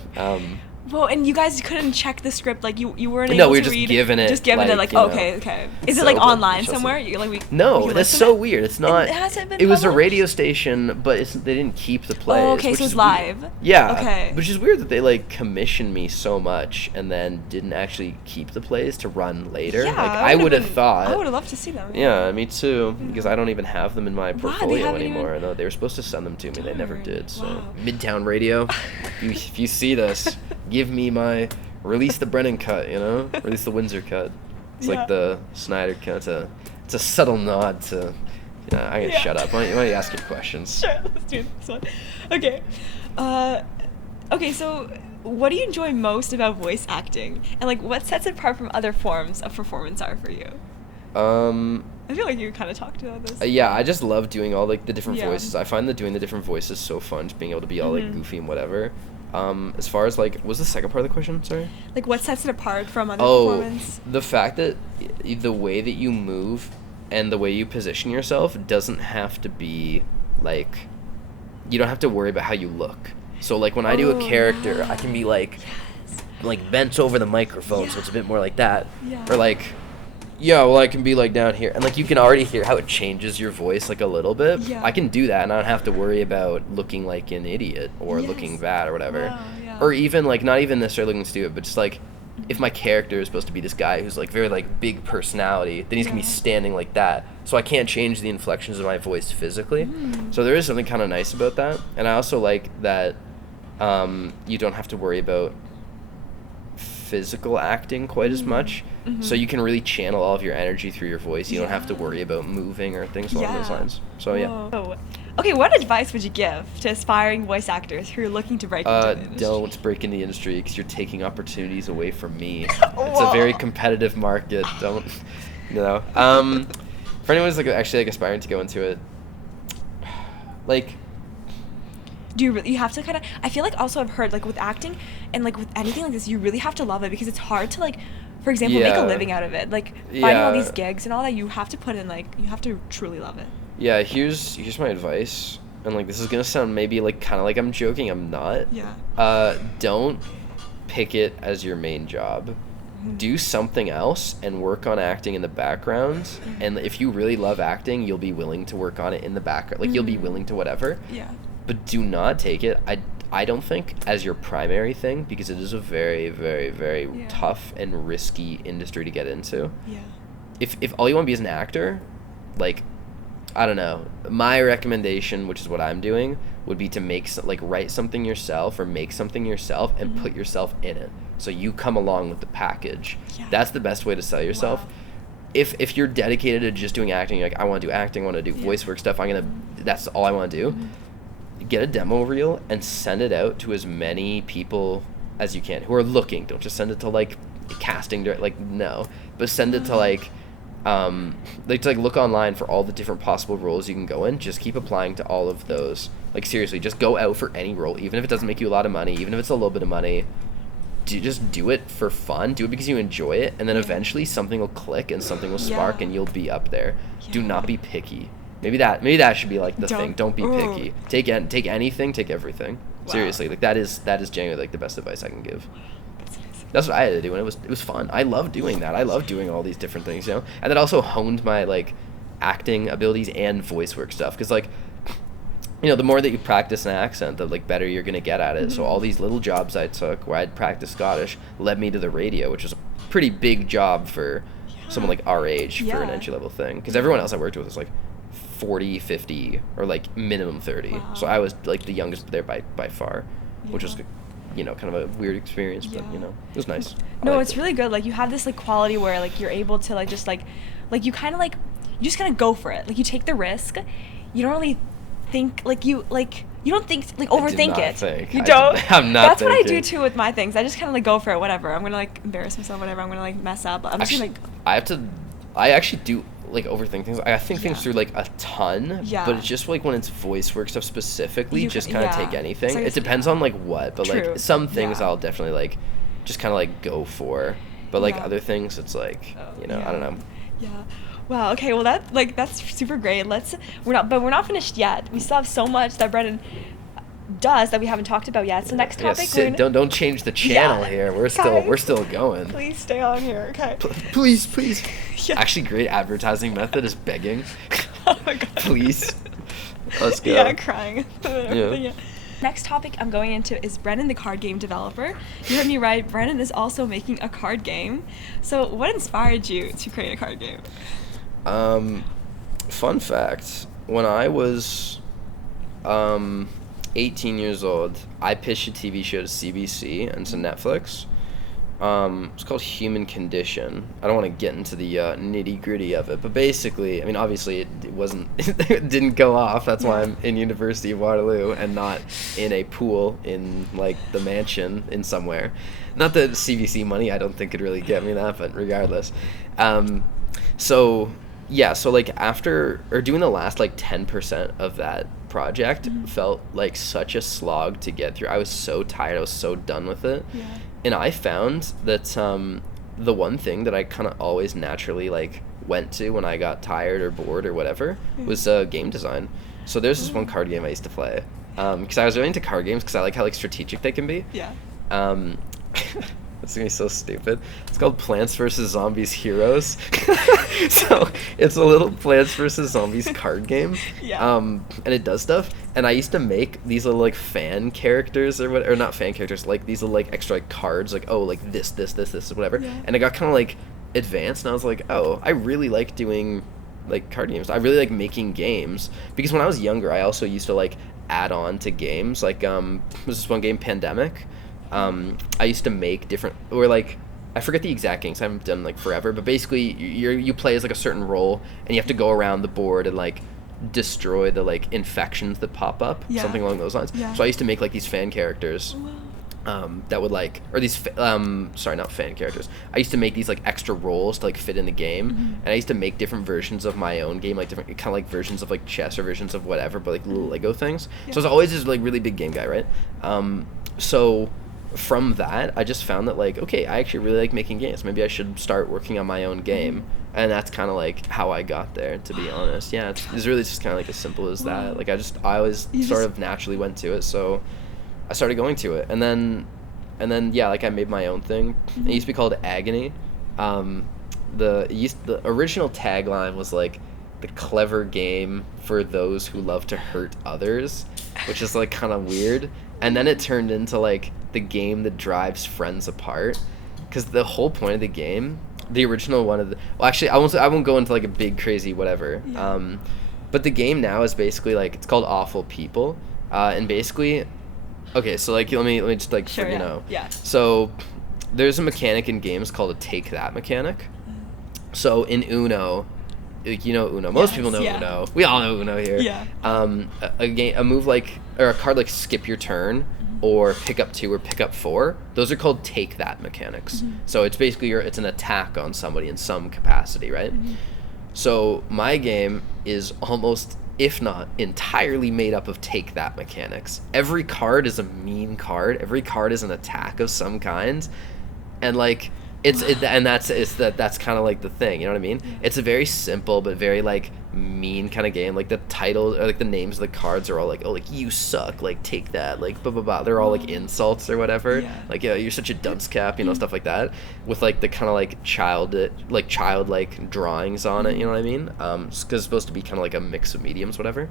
Well, and you guys couldn't check the script, like you weren't able to read. No, we were just given it. Just given it, like, okay. Is it like online somewhere? No, that's so weird. It's not. It hasn't been. It was a radio station, but they didn't keep the plays. Oh, okay, so it's live. Weird. Yeah. Okay. Which is weird that they like commissioned me so much and then didn't actually keep the plays to run later. Yeah, like I would have thought. I would have loved to see them. Yeah, me too. Because I don't even have them in my portfolio anymore. Though they were supposed to send them to me, they never did. So Midtown Radio, if you see this, give me my. Release the Brennan cut, you know? Release the Windsor cut. It's like the Snyder cut. It's a subtle nod to... You know, I'm going to shut up. Why don't you ask your questions? Sure, let's do this one. Okay. Okay, so what do you enjoy most about voice acting? And, like, what sets it apart from other forms of performance are for you? I feel like you kind of talked about this. Yeah, I just love doing all, like, the different voices. I find that doing the different voices so fun, just being able to be all, like, goofy and whatever. As far as like, what was the second part of the question? Sorry. Like, what sets it apart from other performance? The fact that the way that you move and the way you position yourself doesn't have to be like, you don't have to worry about how you look. So like when I do a character, I can be like bent over the microphone, so it's a bit more like that, or like. Yeah, well, I can be, like, down here. And, like, you can already hear how it changes your voice, like, a little bit. Yeah. I can do that, and I don't have to worry about looking like an idiot or looking bad or whatever. Wow, yeah. Or even, like, not even necessarily looking stupid, but just, like, if my character is supposed to be this guy who's, like, very, like, big personality, then he's going to be standing like that. So I can't change the inflections of my voice physically. So there is something kind of nice about that. And I also like that you don't have to worry about physical acting quite as much. So you can really channel all of your energy through your voice. You don't have to worry about moving or things along those lines. So yeah. Okay, what advice would you give to aspiring voice actors who are looking to break into the industry? Don't break into the industry because you're taking opportunities away from me. It's a very competitive market. Don't, you know. For anyone who's like actually like aspiring to go into it, like, Do you have to kind of, I feel like also I've heard like with acting and like with anything like this, you really have to love it because it's hard to like, for example, make a Yeah. living out of it. Like finding all these Yeah. gigs and all that, you have to put in like, you have to truly love it. Yeah, here's my advice, and like this is gonna sound maybe like kind of like I'm joking. I'm not. Yeah. Don't pick it as your main job. Do something else and work on acting in the background. And if you really love acting, you'll be willing to work on it in the background. Like you'll be willing to whatever. Yeah. But do not take it. I don't think as your primary thing, because it is a very, very, very Yeah. tough and risky industry to get into. Yeah. If all you want to be is an actor, like, I don't know. My recommendation, which is what I'm doing, would be to write something yourself or make something yourself and put yourself in it. So you come along with the package. Yeah. That's the best way to sell yourself. Wow. If you're dedicated to just doing acting, you're like, I want to do acting, I want to do voice work stuff, that's all I want to do. Get a demo reel and send it out to as many people as you can who are looking. Don't just send it to like casting, no, but send it to look online for all the different possible roles you can go in. Just keep applying to all of those. Like seriously, just go out for any role, even if it doesn't make you a lot of money, even if it's a little bit of money. Just do it for fun. Do it because you enjoy it, and then eventually something will click and something will spark, and you'll be up there. Do not be picky. Maybe that should be like the thing. Don't be picky. Take anything. Take everything. Wow. Seriously, like that is genuinely like the best advice I can give. That's what I had to do, and it was fun. I love doing that. I love doing all these different things, you know. And that also honed my like acting abilities and voice work stuff, because like, you know, the more that you practice an accent, the like better you're gonna get at it. So all these little jobs I took where I'd practice Scottish led me to the radio, which was a pretty big job for someone like our age for an entry level thing. Because everyone else I worked with was like 40, 50, or like minimum 30. Wow. So I was like the youngest there by far, which was, you know, kind of a weird experience, but you know, it was nice. No, it's really good. Like you have this like quality where like you're able to like just like you kind of like you just kind of go for it. Like you take the risk. You don't really think like you don't think like overthink it. You don't. I'm not. That's what I do too with my things. I just kind of like go for it. Whatever. I'm gonna like embarrass myself. Whatever. I'm gonna like mess up. I'm just gonna like. I actually do like overthink things. I think things through like a ton. Yeah. But it's just like when it's voice work stuff specifically, You just can- kind of yeah. take anything. It's It depends on like what, but True. like some things Yeah. I'll definitely like just kind of like go for. But like Yeah. other things, it's like you know, I don't know. Yeah. Wow. Okay. Well, that's super great. We're not finished yet. We still have so much that Brennan does that we haven't talked about yet. So next topic. Don't change the channel Yeah. here. We're Guys, still going. Please stay on here. Okay. Please. Yeah. Actually, great advertising method is begging. Oh my god. Please. Let's go. Yeah, crying. Yeah. Next topic I'm going into is Brennan, the card game developer. You heard me right. Brennan is also making a card game. So, what inspired you to create a card game? Fun fact: when I was 18 years old, I pitched a TV show to CBC and to Netflix. It's called Human Condition. I don't want to get into the nitty-gritty of it, but basically, I mean, obviously it wasn't, it didn't go off. That's why I'm in University of Waterloo and not in a pool in, like, the mansion in somewhere. Not that CBC money, I don't think could really get me that, but regardless. So like after, or doing the last, like, 10% of that project felt like such a slog to get through. I was so tired. I was so done with it. Yeah. And I found that the one thing that I kind of always naturally like went to when I got tired or bored or whatever was game design. So there's this one card game I used to play because I was really into card games because I like how like strategic they can be. Yeah. It's gonna be so stupid. It's called Plants vs. Zombies Heroes. So it's a little Plants vs. Zombies card game. Yeah. And it does stuff. And I used to make these little like fan characters or not fan characters, like these little like extra like cards, like like this, whatever. Yeah. And I got kind of like advanced, and I was like, oh, I really like doing like card games. I really like making games because when I was younger, I also used to like add on to games. Like was this one game, Pandemic. I used to make different, or like, I forget the exact games, I haven't done like forever, but basically you play as like a certain role and you have to go around the board and like destroy the like infections that pop up, something along those lines. Yeah. So I used to make like these fan characters. Wow. that would like, or these sorry, not fan characters. I used to make these like extra roles to like fit in the game, and I used to make different versions of my own game, like different kind of like versions of like chess or versions of whatever, but like little Lego things. So I was always this like really big game guy, right? So from that, I just found that like, okay, I actually really like making games. Maybe I should start working on my own game. And that's kind of like how I got there, to be honest. Yeah, it's really just kind of like as simple as that. Like I always sort of naturally went to it, so I started going to it, and then yeah, like I made my own thing. It used to be called Agony. The original tagline was like the clever game for those who love to hurt others, which is like kind of weird. And then it turned into like the game that drives friends apart, because the whole point of the game, the original one of the, well, actually I won't go into like a big crazy whatever. But the game now is basically like, it's called Awful People, and basically, okay, so like let me just like Sure, you yeah. know. Yeah. So there's a mechanic in games called a take that mechanic. So in Uno, like, you know Uno. Most people know yeah. Uno. We all know Uno here. Yeah. A move like, or a card like skip your turn, or pick up 2 or pick up 4. Those are called take that mechanics. So it's basically it's an attack on somebody in some capacity, right? So my game is almost, if not entirely, made up of take that mechanics. Every card is a mean card. Every card is an attack of some kind, and like that's kind of like the thing, you know what I mean? It's a very simple but very like mean kind of game. Like the titles or like the names of the cards are all like, oh, like you suck, like take that, like blah blah blah. They're all like insults or whatever. Like, yeah, you're such a dunce cap, you know, stuff like that, with like the kind of like childlike drawings on it, you know what I mean? Because it's supposed to be kind of like a mix of mediums, whatever.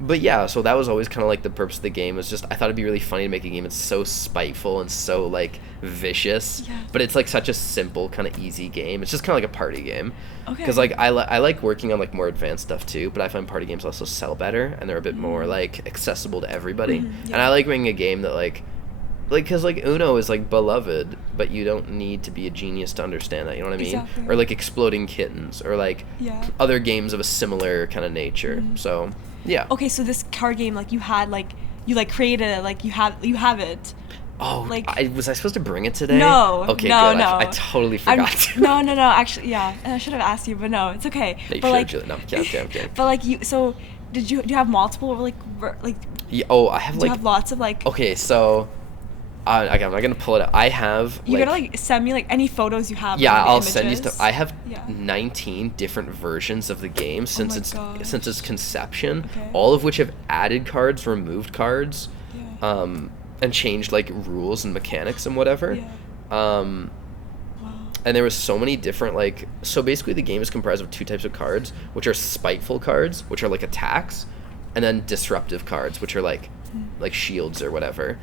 But yeah, so that was always kind of like the purpose of the game. Was just, I thought it'd be really funny to make a game that's so spiteful and so like vicious, but it's like such a simple kind of easy game. It's just kind of like a party game. Because like I like working on like more advanced stuff too, but I find party games also sell better, and they're a bit more like accessible to everybody. And I like making a game that like because like Uno is like beloved, but you don't need to be a genius to understand that, you know what I mean? Exactly. Or like Exploding Kittens, or like other games of a similar kind of nature. So yeah. Okay, so this card game, like you had like you like created it, like you have it. Oh, like, was I supposed to bring it today? No. Okay, no, good. No. I totally forgot to. No. Actually, yeah. And I should have asked you, but no, it's okay. No, you but like, should, no, I'm kidding. But like you, so do you have multiple like Yeah, oh, I have do like. you have lots of like. Okay, so. I'm not gonna pull it up. I have. You gotta like send me like any photos you have. Yeah, of, like, I'll images. send you stuff. I have 19 different versions of the game since its conception, all of which have added cards, removed cards, and changed like rules and mechanics and whatever. And there was so many different like, so basically the game is comprised of 2 types of cards, which are spiteful cards, which are like attacks, and then disruptive cards, which are like shields or whatever.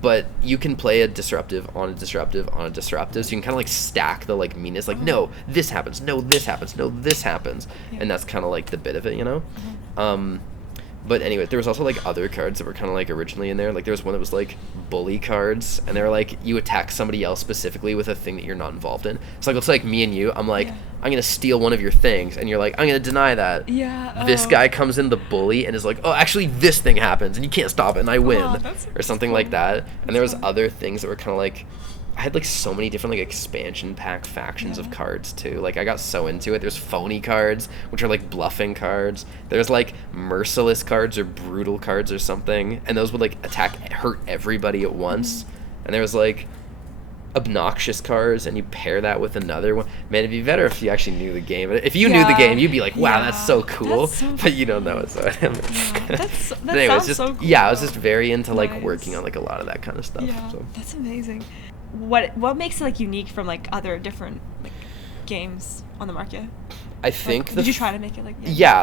But you can play a disruptive on a disruptive on a disruptive, so you can kind of like stack the like meanness, like no, this happens, no, this happens, no, this happens, and that's kind of like the bit of it, you know. But anyway, there was also like other cards that were kind of like originally in there. Like there was one that was like bully cards, and they were like, you attack somebody else specifically with a thing that you're not involved in. So like, it's like me and you. I'm like, I'm gonna steal one of your things, and you're like, I'm gonna deny that. This guy comes in, the bully, and is like, oh, actually this thing happens, and you can't stop it, and I win, or something like that. And there was other things that were kind of like, I had like so many different like expansion pack factions of cards too. Like I got so into it. There's phony cards, which are like bluffing cards. There's like merciless cards or brutal cards or something, and those would like hurt everybody at once. And there was like obnoxious cards, and you pair that with another one. Man, it'd be better if you actually knew the game. If you knew the game, you'd be like, wow, that's so cool. But you don't know it, so that sounds so cool. Yeah, I was just very into like working on like a lot of that kind of stuff. Yeah, so. That's amazing. What makes it like unique from like other different like games on the market? I think did you try to make it like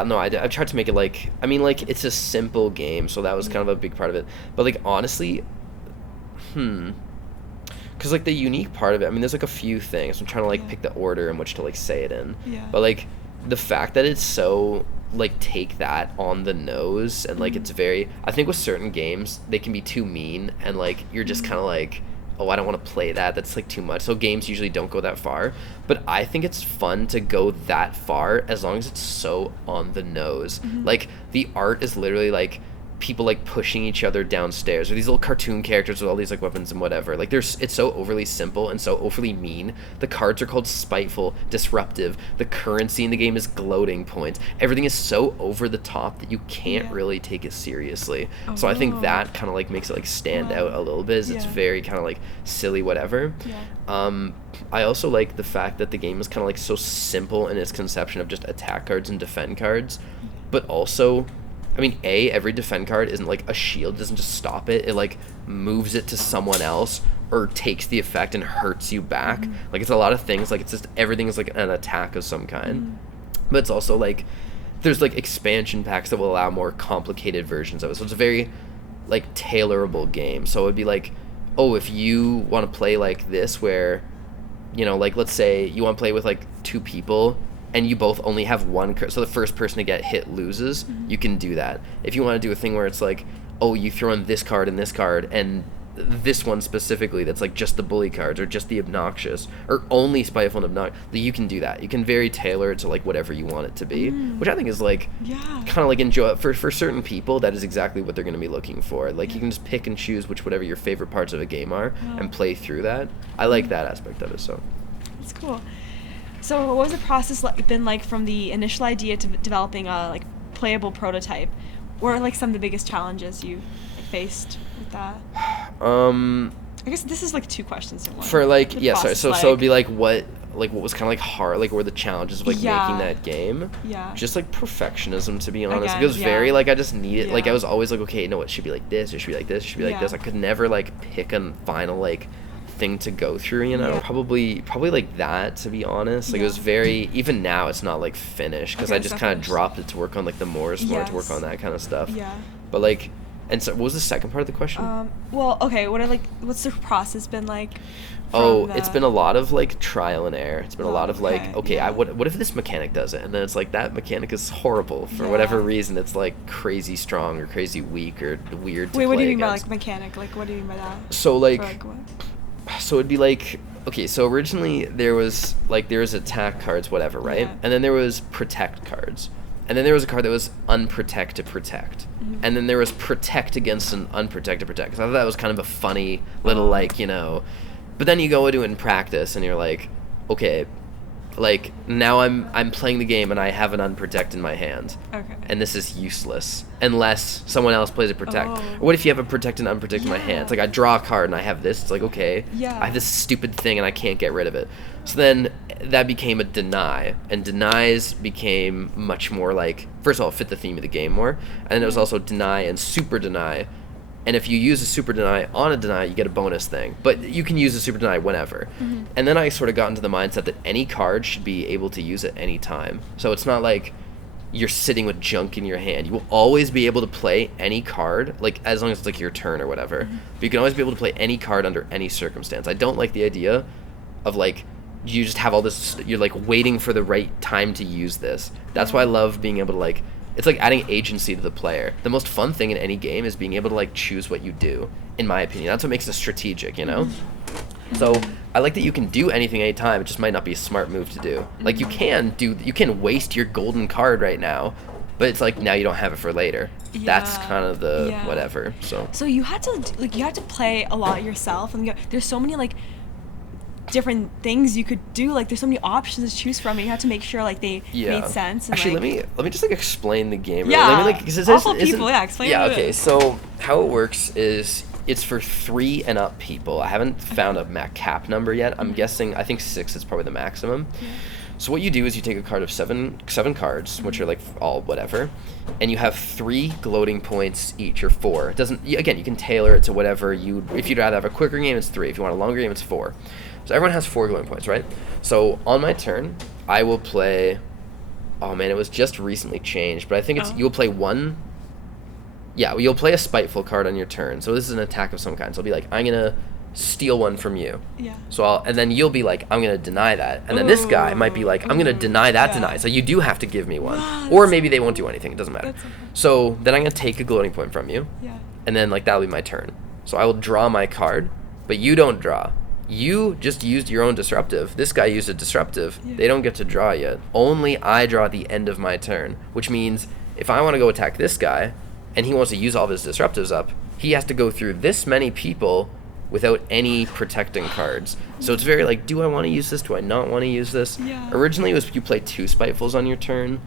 no, I tried to make it like, I mean, like it's a simple game, so that was kind of a big part of it. But like honestly, because like the unique part of it, I mean, there's like a few things. I'm trying to like pick the order in which to like say it in. But like the fact that it's so like take that on the nose, and like it's very, I think with certain games they can be too mean, and like you're just kind of like, oh, I don't want to play that. That's like too much. So games usually don't go that far. But I think it's fun to go that far as long as it's so on the nose. Like the art is literally like people like pushing each other downstairs, or these little cartoon characters with all these like weapons and whatever. Like it's so overly simple and so overly mean. The cards are called spiteful, disruptive. The currency in the game is gloating points. Everything is so over the top that you can't really take it seriously. So I think that kind of like makes it like stand out a little bit. It's very kind of like silly, whatever. I also like the fact that the game is kind of like so simple in its conception of just attack cards and defend cards, but also, I mean, every defend card isn't like a shield, it doesn't just stop it, it like moves it to someone else or takes the effect and hurts you back. Like it's a lot of things, like it's just everything is like an attack of some kind. But it's also like there's like expansion packs that will allow more complicated versions of it. So it's a very like tailorable game. So it would be like, oh, if you want to play like this where, you know, like let's say you want to play with like 2 people and you both only have 1 card, so the first person to get hit loses, you can do that. If you want to do a thing where it's like, oh, you throw in this card and this one specifically that's like just the bully cards or just the obnoxious or only spiteful and obnoxious, you can do that. You can very tailor it to like whatever you want it to be, which I think is like kind of like enjoy for certain people. That is exactly what they're going to be looking for. Like you can just pick and choose whatever your favorite parts of a game are and play through that. I like that aspect of it. So that's cool. So what was the process been like from the initial idea to developing a like playable prototype? What are like some of the biggest challenges you faced with that? I guess this is like 2 questions in one. For like so it'd be like what was kind of like hard, like what were the challenges of like making that game? Just like perfectionism, to be honest. Again, it was very like I just needed like I was always like, okay, no, it should be like this, it should be like this, it should be like this. I could never like pick a final like thing to go through, you know. Probably like that, to be honest. Like it was very, even now it's not like finished because I just kind of dropped it to work on like the Morris more, to work on that kind of stuff. But like, and so what was the second part of the question? Well, okay, what's the process been like? It's been a lot of like trial and error. It's been a lot of like, what if this mechanic does it? And then it's like that mechanic is horrible for whatever reason. It's like crazy strong or crazy weak or weird to play what do you mean against. by like mechanic? Like what do you mean by that? So like so it'd be like, okay, so originally there was attack cards, whatever, right? And then there was protect cards. And then there was a card that was unprotect to protect. And then there was protect against an unprotected protect. So I thought that was kind of a funny little like, you know. But then you go into it in practice and you're like, okay, like now I'm playing the game and I have an unprotect in my hand. And this is useless unless someone else plays a protect. Or what if you have a protect and unprotect in my hand? It's like I draw a card and I have this. It's like, okay, I have this stupid thing and I can't get rid of it. So then that became a deny, and denies became much more like, first of all, it fit the theme of the game more, and then it was also deny and super deny. And if you use a super deny on a deny, you get a bonus thing. But you can use a super deny whenever. And then I sort of got into the mindset that any card should be able to use at any time. So it's not like you're sitting with junk in your hand. You will always be able to play any card, like as long as it's like your turn or whatever. But you can always be able to play any card under any circumstance. I don't like the idea of like, you just have all this, you're like waiting for the right time to use this. That's why I love being able to like, it's like adding agency to the player. The most fun thing in any game is being able to like choose what you do, in my opinion. That's what makes it strategic, you know? So I like that you can do anything anytime. It just might not be a smart move to do. Like you can waste your golden card right now, but it's like now you don't have it for later. That's kind of the whatever. So you had to play a lot yourself, and there's so many like different things you could do. Like there's so many options to choose from, and you have to make sure like they made sense. And, actually, like, let me just like explain the game. Yeah, let me, like, cause awful people. Yeah, explain. Yeah, okay. So how it works is it's for 3 and up people. I haven't found a cap number yet. I'm guessing. I think 6 is probably the maximum. So what you do is you take a card of seven cards, which are like all whatever, and you have 3 gloating points each, or 4. It doesn't. Again, you can tailor it to whatever you. If you'd rather have a quicker game, it's 3. If you want a longer game, it's 4. So everyone has 4 gloating points, right? So on my turn, I will play. Oh man, it was just recently changed, but I think it's you'll play 1. Yeah, you'll play a spiteful card on your turn. So this is an attack of some kind. So I'll be like, I'm gonna steal 1 from you. Yeah. So and then you'll be like, I'm gonna deny that, and then this guy might be like, I'm gonna deny that deny. So you do have to give me 1, or maybe they won't do anything. It doesn't matter. So then I'm gonna take a gloating point from you. Yeah. And then like that'll be my turn. So I will draw my card, but you don't draw. You just used your own disruptive. This guy used a disruptive. Yeah. They don't get to draw yet. Only I draw at the end of my turn, which means if I want to go attack this guy, and he wants to use all of his disruptives up, he has to go through this many people without any protecting cards. So it's very like, do I want to use this? Do I not want to use this? Yeah. Originally, it was you play 2 Spitefuls on your turn,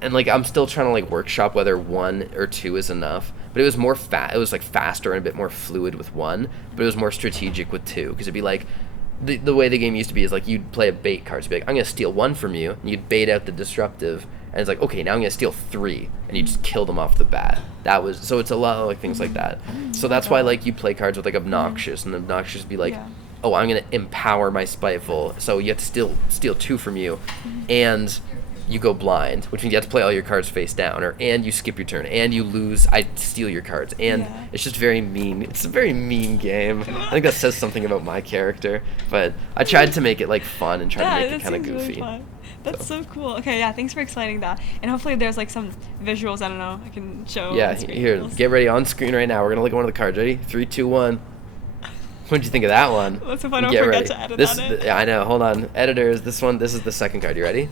and like I'm still trying to like workshop whether 1 or 2 is enough. But it was more it was like faster and a bit more fluid with 1, but it was more strategic with 2, because it'd be like the way the game used to be is like you'd play a bait card. So you'd be like, I'm gonna steal 1 from you, and you'd bait out the disruptive. And it's like, okay, now I'm gonna steal 3, and you just kill them off the bat. So it's a lot of like things like that. So that's why like you play cards with like obnoxious, and obnoxious be like, oh, I'm gonna empower my Spiteful. So you have to steal 2 from you, and you go blind, which means you have to play all your cards face down, and you skip your turn, and you lose. I steal your cards, and it's just very mean. It's a very mean game. I think that says something about my character. But I tried to make it like fun and try to make it kind of goofy. Really fun. That's so cool. Okay, yeah, thanks for explaining that. And hopefully there's like some visuals, I don't know, I can show. Yeah, here, get ready on screen right now. We're gonna look at one of the cards. Ready? 3, 2, 1. What'd you think of that one? Let's hope I don't forget to edit on it. Yeah, I know. Hold on. Editors, this is the second card. You ready?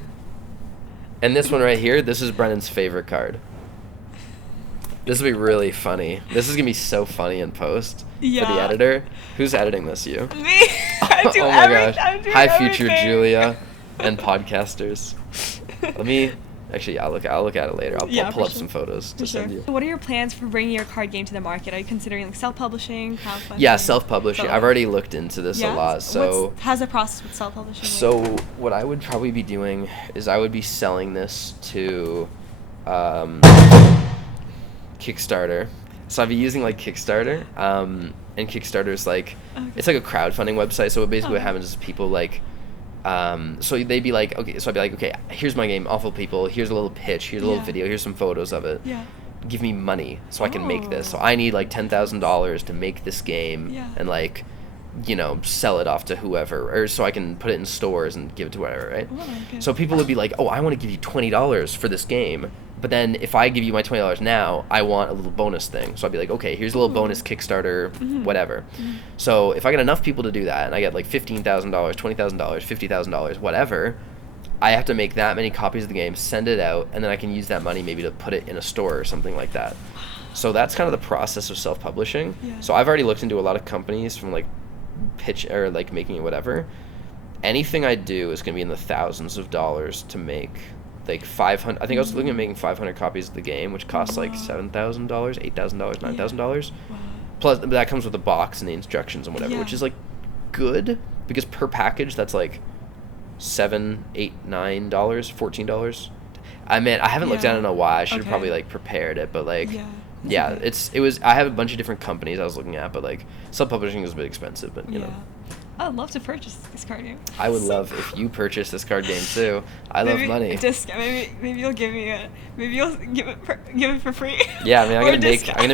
And this one right here, this is Brennan's favorite card. This will be really funny. This is gonna be so funny in post for the editor. Who's editing this? You? Me. I do oh my everything. gosh. Hi, future Julia and podcasters. Let me. Actually, I'll look at it later. I'll pull up some photos to send you. What are your plans for bringing your card game to the market? Are you considering like self-publishing, crowdfunding? Yeah, self-publishing. I've already looked into this a lot. So how's the process with self-publishing? So what I would probably be doing is I would be selling this to Kickstarter. So I'd be using like Kickstarter. And Kickstarter's like it's like a crowdfunding website. So basically what happens is people like so they'd be like, okay, so I'd be like, okay, here's my game, awful people, here's a little pitch, here's a little video, here's some photos of it. Yeah. Give me money so I can make this. So I need like $10,000 to make this game and like, sell it off to whoever, or so I can put it in stores and give it to whatever, right? So people would be like, oh, I want to give you $20 for this game. But then if I give you my $20 now, I want a little bonus thing. So I'd be like, okay, here's a little bonus Kickstarter, whatever. So if I get enough people to do that, and I get like $15,000, $20,000, $50,000, whatever, I have to make that many copies of the game, send it out, and then I can use that money maybe to put it in a store or something like that. So that's kind of the process of self-publishing. So I've already looked into a lot of companies from like pitch or like making it whatever. Anything I do is going to be in the thousands of dollars to make. Like 500. I think I was looking at making 500 copies of the game, which costs like $7,000, $8,000, $9,000. Plus that comes with the box and the instructions and whatever, which is like good because per package that's like $7, $8, $9, $14. I mean, I haven't looked at it in a while. I should have probably like prepared it, but like it was. I have a bunch of different companies I was looking at, but like self-publishing is a bit expensive, but you know. I'd love to purchase this card game. I would love if you purchase this card game too. I love money. Maybe you'll give me maybe you'll give it for free. Yeah, I mean, I'm gonna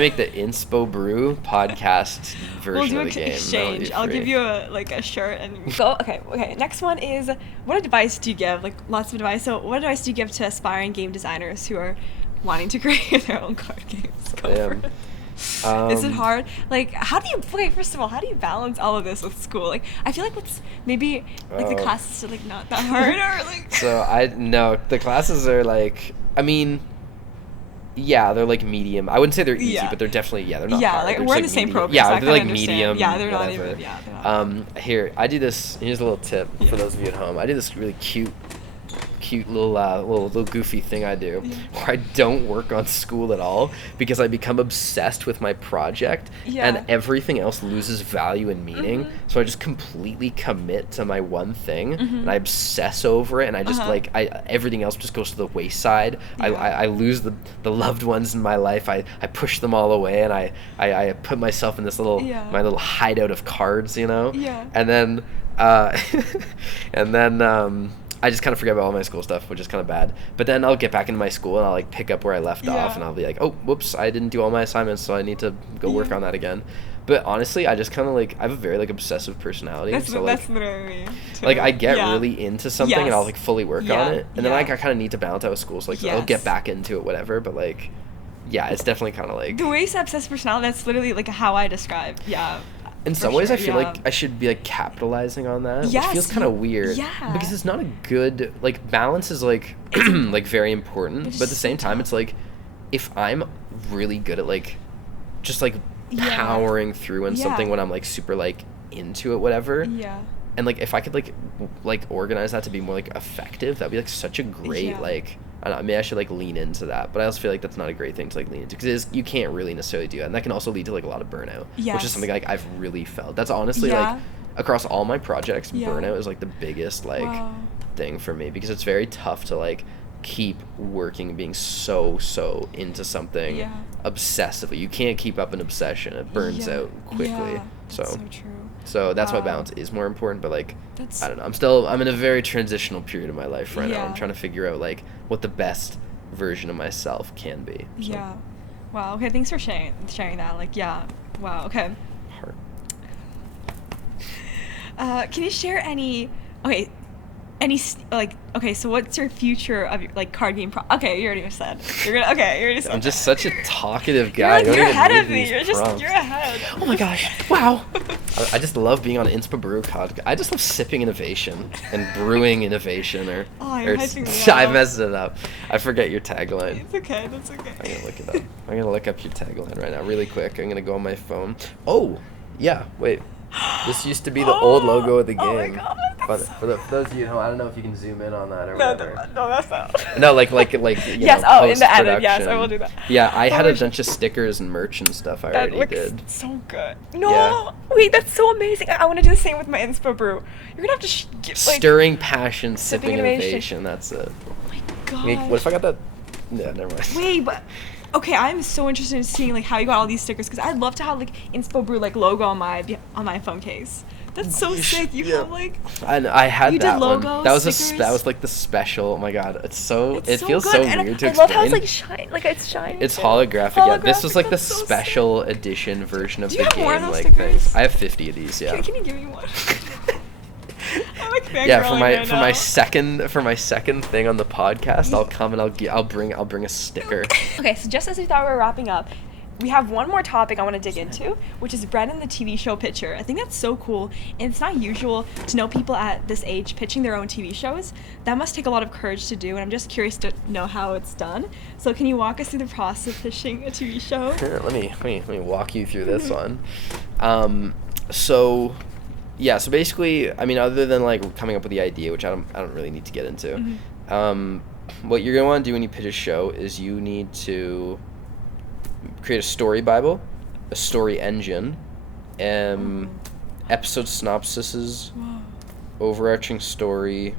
make the Inspobrew podcast version of the game. Exchange. I'll give you a shirt and go. Okay. Next one is, what advice do you give? Like lots of advice. So what advice do you give to aspiring game designers who are wanting to create their own card games? Go for it. Is it hard? Like, first of all, how do you balance all of this with school? Like, I feel like the classes are like not that hard, or like. So the classes are like, I mean, yeah, they're like medium. I wouldn't say they're easy, but they're definitely they're not hard. Yeah, like we're in the same program. Yeah, so they're like medium. Yeah, they're whatever. not even. Yeah, they're not. Here, I do this. Here's a little tip for those of you at home. I do this really cute little goofy thing I do where I don't work on school at all because I become obsessed with my project and everything else loses value and meaning. So I just completely commit to my one thing and I obsess over it, and I just everything else just goes to the wayside. I lose the loved ones in my life. I push them all away, and I put myself in this my little hideout of cards, and then I just kind of forget about all my school stuff, which is kind of bad. But then I'll get back into my school and I'll like pick up where I left off, and I'll be like, oh, whoops, I didn't do all my assignments, so I need to go work on that again. But honestly, I just kind of I have a very obsessive personality. That's literally me. Like I get really into something and I'll fully work on it, and then I kind of need to balance out with school, so I'll get back into it, whatever. But it's definitely kind of the way you say obsessive personality. That's literally how I describe. Yeah. In some ways, I feel like I should be capitalizing on that, which feels kind of weird. Yeah. Because it's not a good balance is very important, but at the same time, it's if I'm really good at like just like Yeah. powering through in Yeah. something when I'm like super like into it, whatever. Yeah. And like if I could like organize that to be more like effective, that'd be like such a great Yeah. like, I don't know, maybe I should like lean into that, but I also feel like that's not a great thing to like lean into, because you can't really necessarily do that, and that can also lead to like a lot of burnout, which Yes. is something like I've really felt. That's honestly Yeah. like across all my projects, Yeah. burnout is like the biggest like Wow. thing for me, because it's very tough to like keep working, being so into something Yeah. obsessively. You can't keep up an obsession. It burns Yeah. out quickly. Yeah. So That's so true. so that's why Wow. balance is more important, but like That's I don't know. I'm in a very transitional period of my life right now. Yeah. I'm trying to figure out like what the best version of myself can be. So, Yeah. Wow. Okay. Thanks for sharing that. Like, yeah. Wow. Okay. Heart. Can you share any? Okay. Like, okay, so what's your future of your like card game okay, you already said. You already said. I'm just such a talkative You're guy. like, I don't you're even ahead need of me. these You're prompts. ahead. Oh my gosh! Wow. I just love being on inspobrew podcast. I just love sipping innovation and brewing innovation, or Oh, you're or hyping me I up. messed it up. I forget your tagline. It's okay. That's okay. I'm gonna look it up. I'm gonna look up your tagline right now, really quick. I'm gonna go on my phone. Oh, yeah. Wait. This used to be the old logo of the game. Oh my god. But for those of you who, I don't know if you can zoom in on that or whatever. No, that's not. No, like you Yes, know, in the edit, yes, post-production. I will do that. Yeah, I had Oh, a bunch of stickers and merch and stuff I That already looks did. so good. No, Yeah. wait, that's so amazing. I want to do the same with my inspo brew. You're gonna have to like. Stirring passion, sipping sipping innovation. innovation. That's it. Oh my god. Wait, what if I got that? Yeah, never mind. Wait, but okay, I'm so interested in seeing like how you got all these stickers, because I'd love to have like inspo brew like logo on my phone case. That's so sick. You Yeah. have like. I had You did that one. logos, That was stickers? that was like the special. Oh my god, it It's feels good. so And weird to I explain. love how it's like shine, like it's shining. It's too. holographic. Yeah, this was like the That's so sick. special edition version of Do the you have game. more of those Like stickers? things. I have 50 of these. Yeah. Can you give me one? I'm like Yeah, for fangirling my right for my second thing on the podcast, I'll come and I'll bring a sticker. Okay, so just as we thought we were wrapping up, we have one more topic I want to dig into, which is Brennan the TV show pitcher. I think that's so cool, and it's not usual to know people at this age pitching their own TV shows. That must take a lot of courage to do, and I'm just curious to know how it's done. So can you walk us through the process of pitching a TV show? Here, let me walk you through this one. So yeah, so basically, I mean, other than like coming up with the idea, which I don't really need to get into. What you're gonna want to do when you pitch a show is you need to create a story bible, a story engine, episode synopsises, Whoa. overarching story.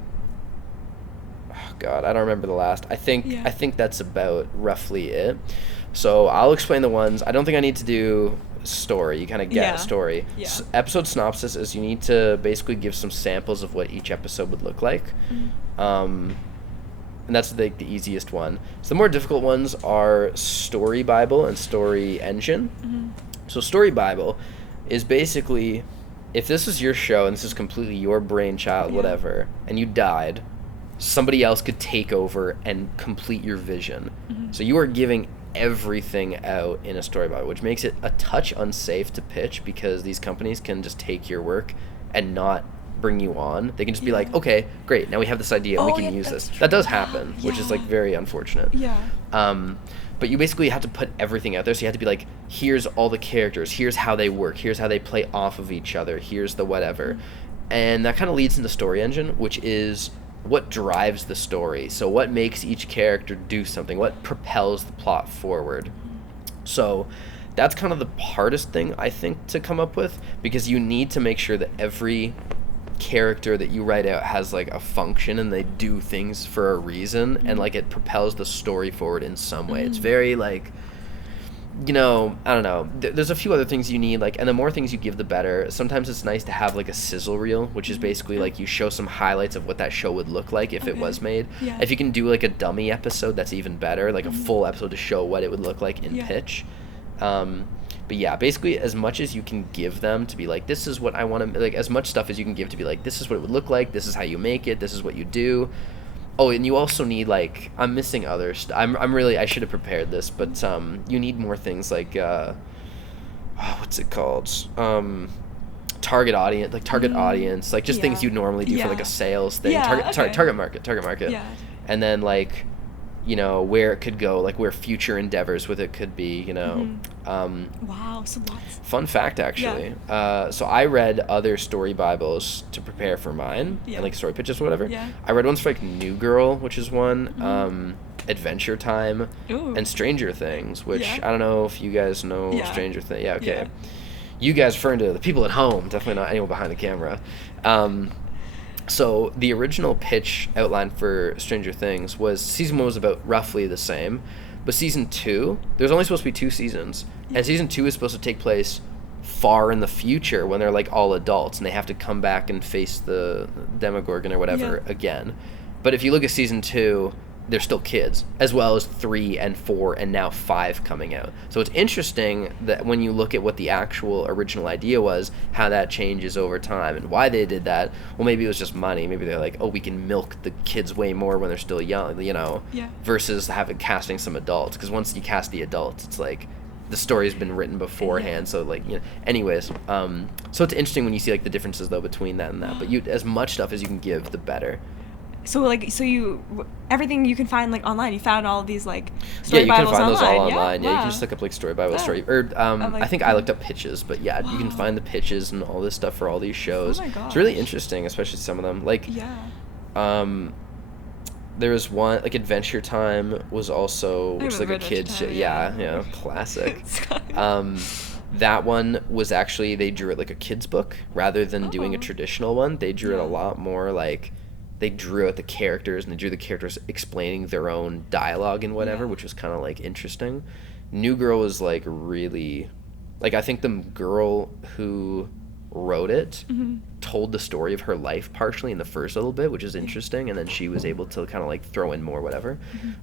Oh God, I don't remember the last. I think that's about roughly it. So I'll explain the ones. I don't think I need to do story. You kind of get Yeah. a story. Yeah. Episode synopsis is you need to basically give some samples of what each episode would look like. And that's the easiest one. So the more difficult ones are story bible and story engine. So story bible is basically, if this is your show and this is completely your brainchild, Yeah. whatever, and you died, somebody else could take over and complete your vision. So you are giving everything out in a story bible, which makes it a touch unsafe to pitch, because these companies can just take your work and not bring you on. They can just be like, okay, great, now we have this idea and we Oh, can yeah, use that's this. true. That does happen, which is Yeah. like very unfortunate. Yeah. But you basically have to put everything out there. So you have to be like, here's all the characters, here's how they work, here's how they play off of each other, here's the whatever. And that kind of leads into story engine, which is what drives the story. So what makes each character do something, what propels the plot forward. So that's kind of the hardest thing, I think, to come up with, because you need to make sure that every character that you write out has like a function and they do things for a reason, and like it propels the story forward in some way. It's very like, you know, I don't know, there's a few other things you need, like, and the more things you give, the better. Sometimes it's nice to have like a sizzle reel, which is basically like you show some highlights of what that show would look like if it was made. Yeah. If you can do like a dummy episode, that's even better, like a full episode to show what it would look like in Yeah. pitch. But yeah, basically as much as you can give them to be like, this is what I want to, like, as much stuff as you can give to be like, this is what it would look like, this is how you make it, this is what you do. Oh, and you also need, like, I'm missing others. I'm really, I should have prepared this, but you need more things like, what's it called? Target audience, like just things Yeah. you'd normally do for like Yeah. a sales thing. Yeah, Target okay. market. Yeah. And then like you know, where it could go, like where future endeavors with it could be, you know. Wow, so lots. Fun fact, actually. So I read other story Bibles to prepare for mine, and like story pitches or whatever. Yeah. I read ones for like New Girl, which is one, Adventure Time, and Stranger Things, which I don't know if you guys know Stranger Things. Yeah, okay. Yeah. You guys referring to the people at home, definitely not anyone behind the camera. So the original pitch outline for Stranger Things was season 1 was about roughly the same, but season 2, there's only supposed to be 2 seasons, and season 2 is supposed to take place far in the future when they're like all adults and they have to come back and face the Demogorgon or whatever again. But if you look at season 2, they're still kids, as well as 3 and 4 and now 5 coming out. So it's interesting that when you look at what the actual original idea was, how that changes over time and why they did that. Well, maybe it was just money. Maybe they're like, oh, we can milk the kids way more when they're still young, you know, versus casting some adults. Because once you cast the adults, it's like the story's been written beforehand. So like, you know, anyways, so it's interesting when you see like the differences though between that and that. But you, as much stuff as you can give, the better. So like, everything you can find like online. You found all of these like story you Bibles can find online. those all online. Yeah, you can just look up like story Bible story, or like, I think I looked up pitches, but you can find the pitches and all this stuff for all these shows. Oh my gosh. It's really interesting, especially some of them. Like, there was one like Adventure Time was also which is like a kids show. Yeah, classic. That one was actually they drew it like a kid's book rather than doing a traditional one. They drew it a lot more like. They drew out the characters, and they drew the characters explaining their own dialogue and whatever, which was kind of, like, interesting. New Girl was, like, really... Like, I think the girl who wrote it told the story of her life partially in the first little bit, which is interesting, and then she was able to kind of, like, throw in more whatever.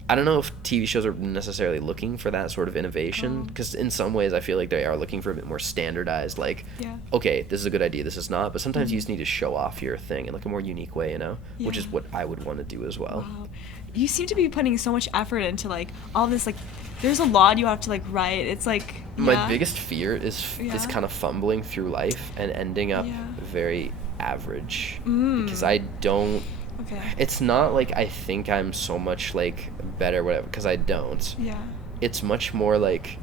I don't know if TV shows are necessarily looking for that sort of innovation, because in some ways I feel like they are looking for a bit more standardized, like, okay, this is a good idea, this is not, but sometimes you just need to show off your thing in, like, a more unique way, you know, which is what I would want to do as well. Wow. You seem to be putting so much effort into, like, all this, like, there's a lot you have to, like, write. It's, like, my biggest fear is kind of fumbling through life and ending up very average because I don't it's not like I think I'm so much like better whatever because I don't. It's much more like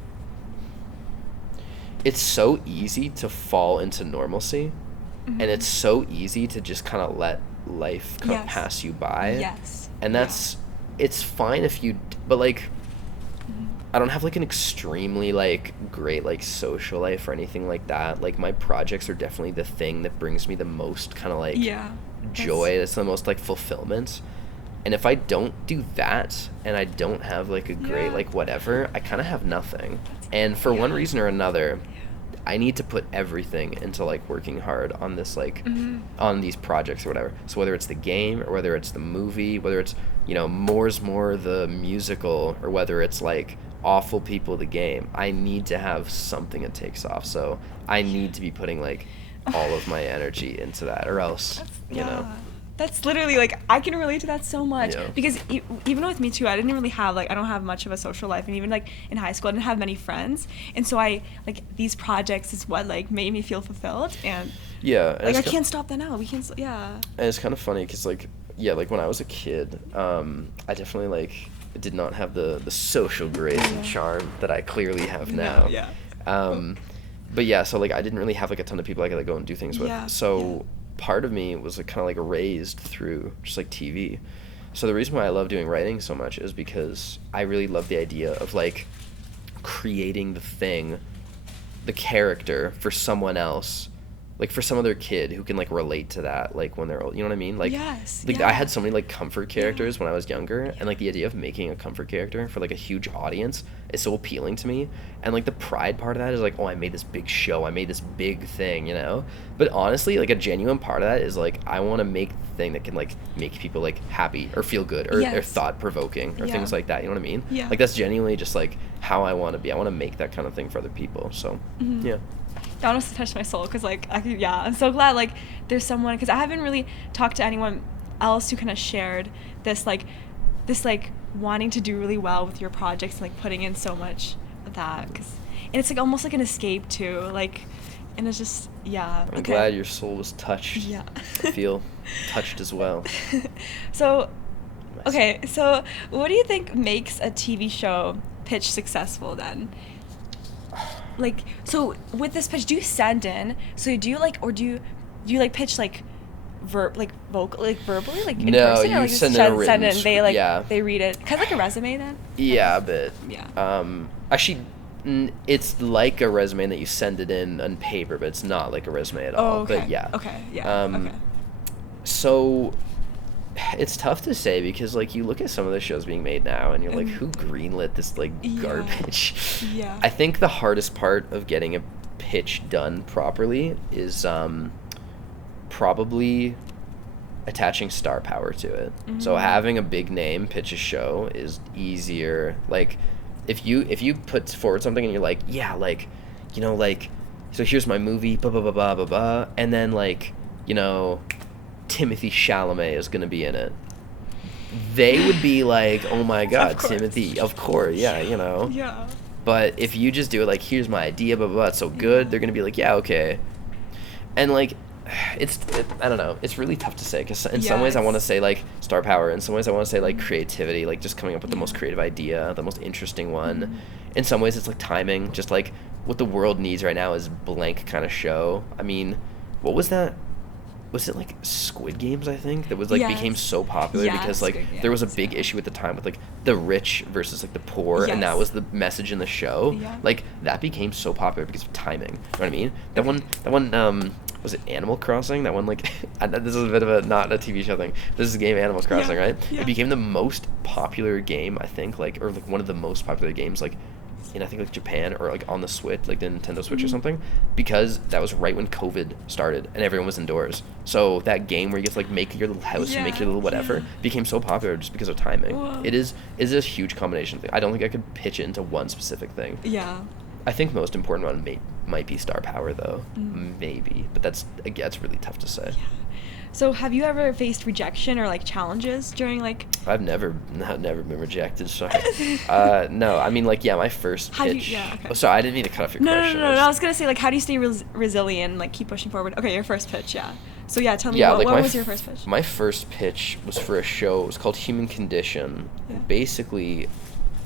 it's so easy to fall into normalcy and it's so easy to just kind of let life pass you by. And that's it's fine if you but like I don't have, like, an extremely, like, great, like, social life or anything like that. Like, my projects are definitely the thing that brings me the most kind of, like, joy. That's the most, like, fulfillment. And if I don't do that and I don't have, like, a great, like, whatever, I kind of have nothing. And for one reason or another, I need to put everything into, like, working hard on this, like, on these projects or whatever. So whether it's the game or whether it's the movie, whether it's, you know, More's More, the musical, or whether it's, like, Awful People, the game, I need to have something that takes off. So I need to be putting like all of my energy into that, or else you know. That's literally like I can relate to that so much because even with me too, I didn't really have like I don't have much of a social life, and even like in high school I didn't have many friends, and so I like these projects is what like made me feel fulfilled, and like I can't stop that now. We can't and it's kind of funny because like like when I was a kid, I definitely like did not have the social grace and charm that I clearly have now. But yeah, so like I didn't really have like a ton of people I could like go and do things with. So part of me was like kind of like raised through just like TV. So the reason why I love doing writing so much is because I really love the idea of like creating the character for someone else. Like for some other kid who can like relate to that, like when they're old, you know what I mean? Like, I had so many like comfort characters when I was younger, and like the idea of making a comfort character for like a huge audience is so appealing to me. And like the pride part of that is like, oh, I made this big show, I made this big thing, you know? But honestly, like a genuine part of that is like, I want to make the thing that can like make people like happy or feel good or thought provoking or things like that, you know what I mean? Like that's genuinely just like how I want to be. I want to make that kind of thing for other people. So that honestly touched my soul because like I'm so glad like there's someone, because I haven't really talked to anyone else who kind of shared this wanting to do really well with your projects and like putting in so much of that, and it's like almost like an escape too, like, and it's just I'm glad your soul was touched. I feel touched as well. So Okay, so what do you think makes a TV show pitch successful then? Like, so with this pitch, do you send in? So do you like, or do you like pitch like vocal, like verbally, like in No, person, or you like just send in a send written it and they like yeah. they read it, kind of like a resume then? Yeah, a bit. Yeah. Actually, it's like a resume that you send it in on paper, but it's not like a resume at all. Oh, okay. But yeah. Okay. Yeah. Okay. So it's tough to say because like you look at some of the shows being made now and you're like, And- who greenlit this like Yeah. garbage? Yeah. I think the hardest part of getting a pitch done properly is probably attaching star power to it. So having a big name pitch a show is easier. Like if you put forward something and you're like, yeah, like, you know, like, so here's my movie, blah blah blah blah blah blah, and then like, you know, Timothy Chalamet is gonna be in it. They would be like, oh my god, course. Timothy, of course, yeah, you know. Yeah. But if you just do it like, here's my idea, blah blah blah, it's so good, they're gonna be like, yeah, okay. And like, I don't know, it's really tough to say because in some ways I Yes. want to say like star power, in some ways I want to say like creativity, like just coming up with the most creative idea, the most interesting one. In some ways it's like timing, just like what the world needs right now is blank kind of show. I mean, what was that? Was it like Squid Games, I think, that was like became Yes. so popular Yeah, because like Squid there was a Games, big yeah. issue at the time with like the rich versus like the poor, and that Yes. was the message in the show. Yeah. Like that became so popular because of timing. You know what I mean? That one was it Animal Crossing? That one, like, this is a bit of a, not a TV show thing. This is a game, Animal Crossing, Yeah, right? yeah. It became the most popular game, I think, like, or like one of the most popular games, like, in I think like Japan or like on the Switch, like the Nintendo Switch or something, because that was right when COVID started and everyone was indoors. So that game where you get to like make your little house and make your little whatever became so popular just because of timing. Whoa. It is a huge combination thing. I don't think I could pitch it into one specific thing. Yeah. I think most important one might be star power though, maybe, but that's again, it's really tough to say. So have you ever faced rejection or like challenges during like? I've never been rejected. Sorry. No, I mean like yeah, my first How do you- pitch. yeah, okay. Oh, sorry, I didn't mean to cut off your No, no, question. no, no, no. I was gonna say like, how do you stay resilient, like keep pushing forward? Okay, your first pitch, yeah. So yeah, tell me Yeah, what, like what my was your first pitch? My first pitch was for a show. It was called Human Condition. Yeah. Basically,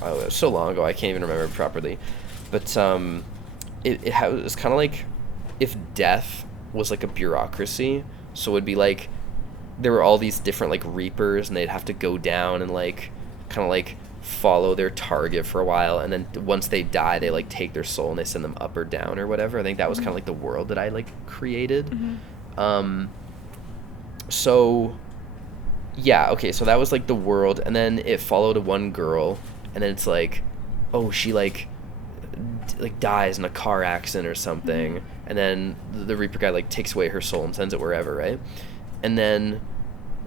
oh, it was so long ago I can't even remember it properly, but it was kind of like if death was like a bureaucracy. So it'd be like there were all these different like reapers, and they'd have to go down and like kind of like follow their target for a while, and then once they die, they like take their soul and they send them up or down or whatever. I think that was kind of like the world that I like created. So yeah, okay, so that was like the world, and then it followed one girl, and then it's like, oh, she like dies in a car accident or something, and then the Reaper guy like takes away her soul and sends it wherever, right? And then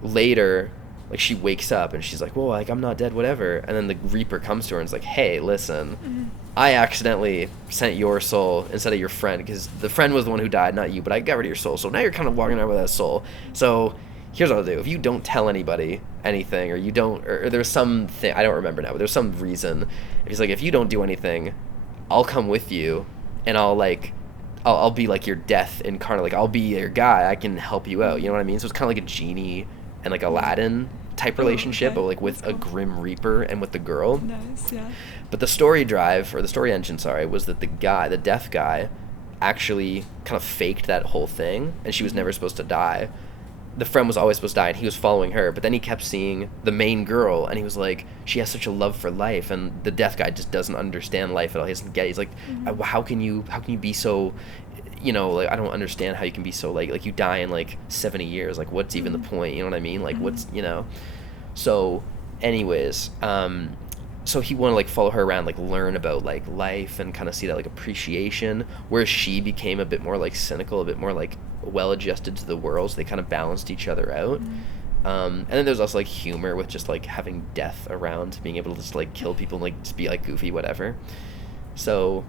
later, like she wakes up and she's like, whoa, like I'm not dead, whatever. And then the Reaper comes to her and is like, hey, listen, I accidentally sent your soul instead of your friend, because the friend was the one who died, not you, but I got rid of your soul. So now you're kind of walking around with that soul. So here's what I'll do. If you don't tell anybody anything, or you don't, or there's something, I don't remember now, but there's some reason. If he's like, if you don't do anything, I'll come with you, and I'll be like your death incarnate. Like I'll be your guy. I can help you out. You know what I mean? So it's kind of like a genie and like Aladdin type relationship, okay. but like with That's a cool. grim Reaper and with the girl. Nice, yeah. But the story drive, or the story engine, sorry, was that the deaf guy, actually kind of faked that whole thing, and she was never supposed to die. The friend was always supposed to die, and he was following her, but then he kept seeing the main girl, and he was like, she has such a love for life, and the deaf guy just doesn't understand life at all. He doesn't get it. He's like, how can you be so, you know, like, I don't understand how you can be so, like you die in, like, 70 years. Like, what's even the point? You know what I mean? Like, what's, you know? So, anyways, so he wanted to, like, follow her around, like, learn about, like, life and kind of see that, like, appreciation, whereas she became a bit more, like, cynical, a bit more, like, well-adjusted to the world, so they kind of balanced each other out. And then there's also, like, humor with just, like, having death around, being able to just, like, kill people and, like, just be, like, goofy, whatever. So,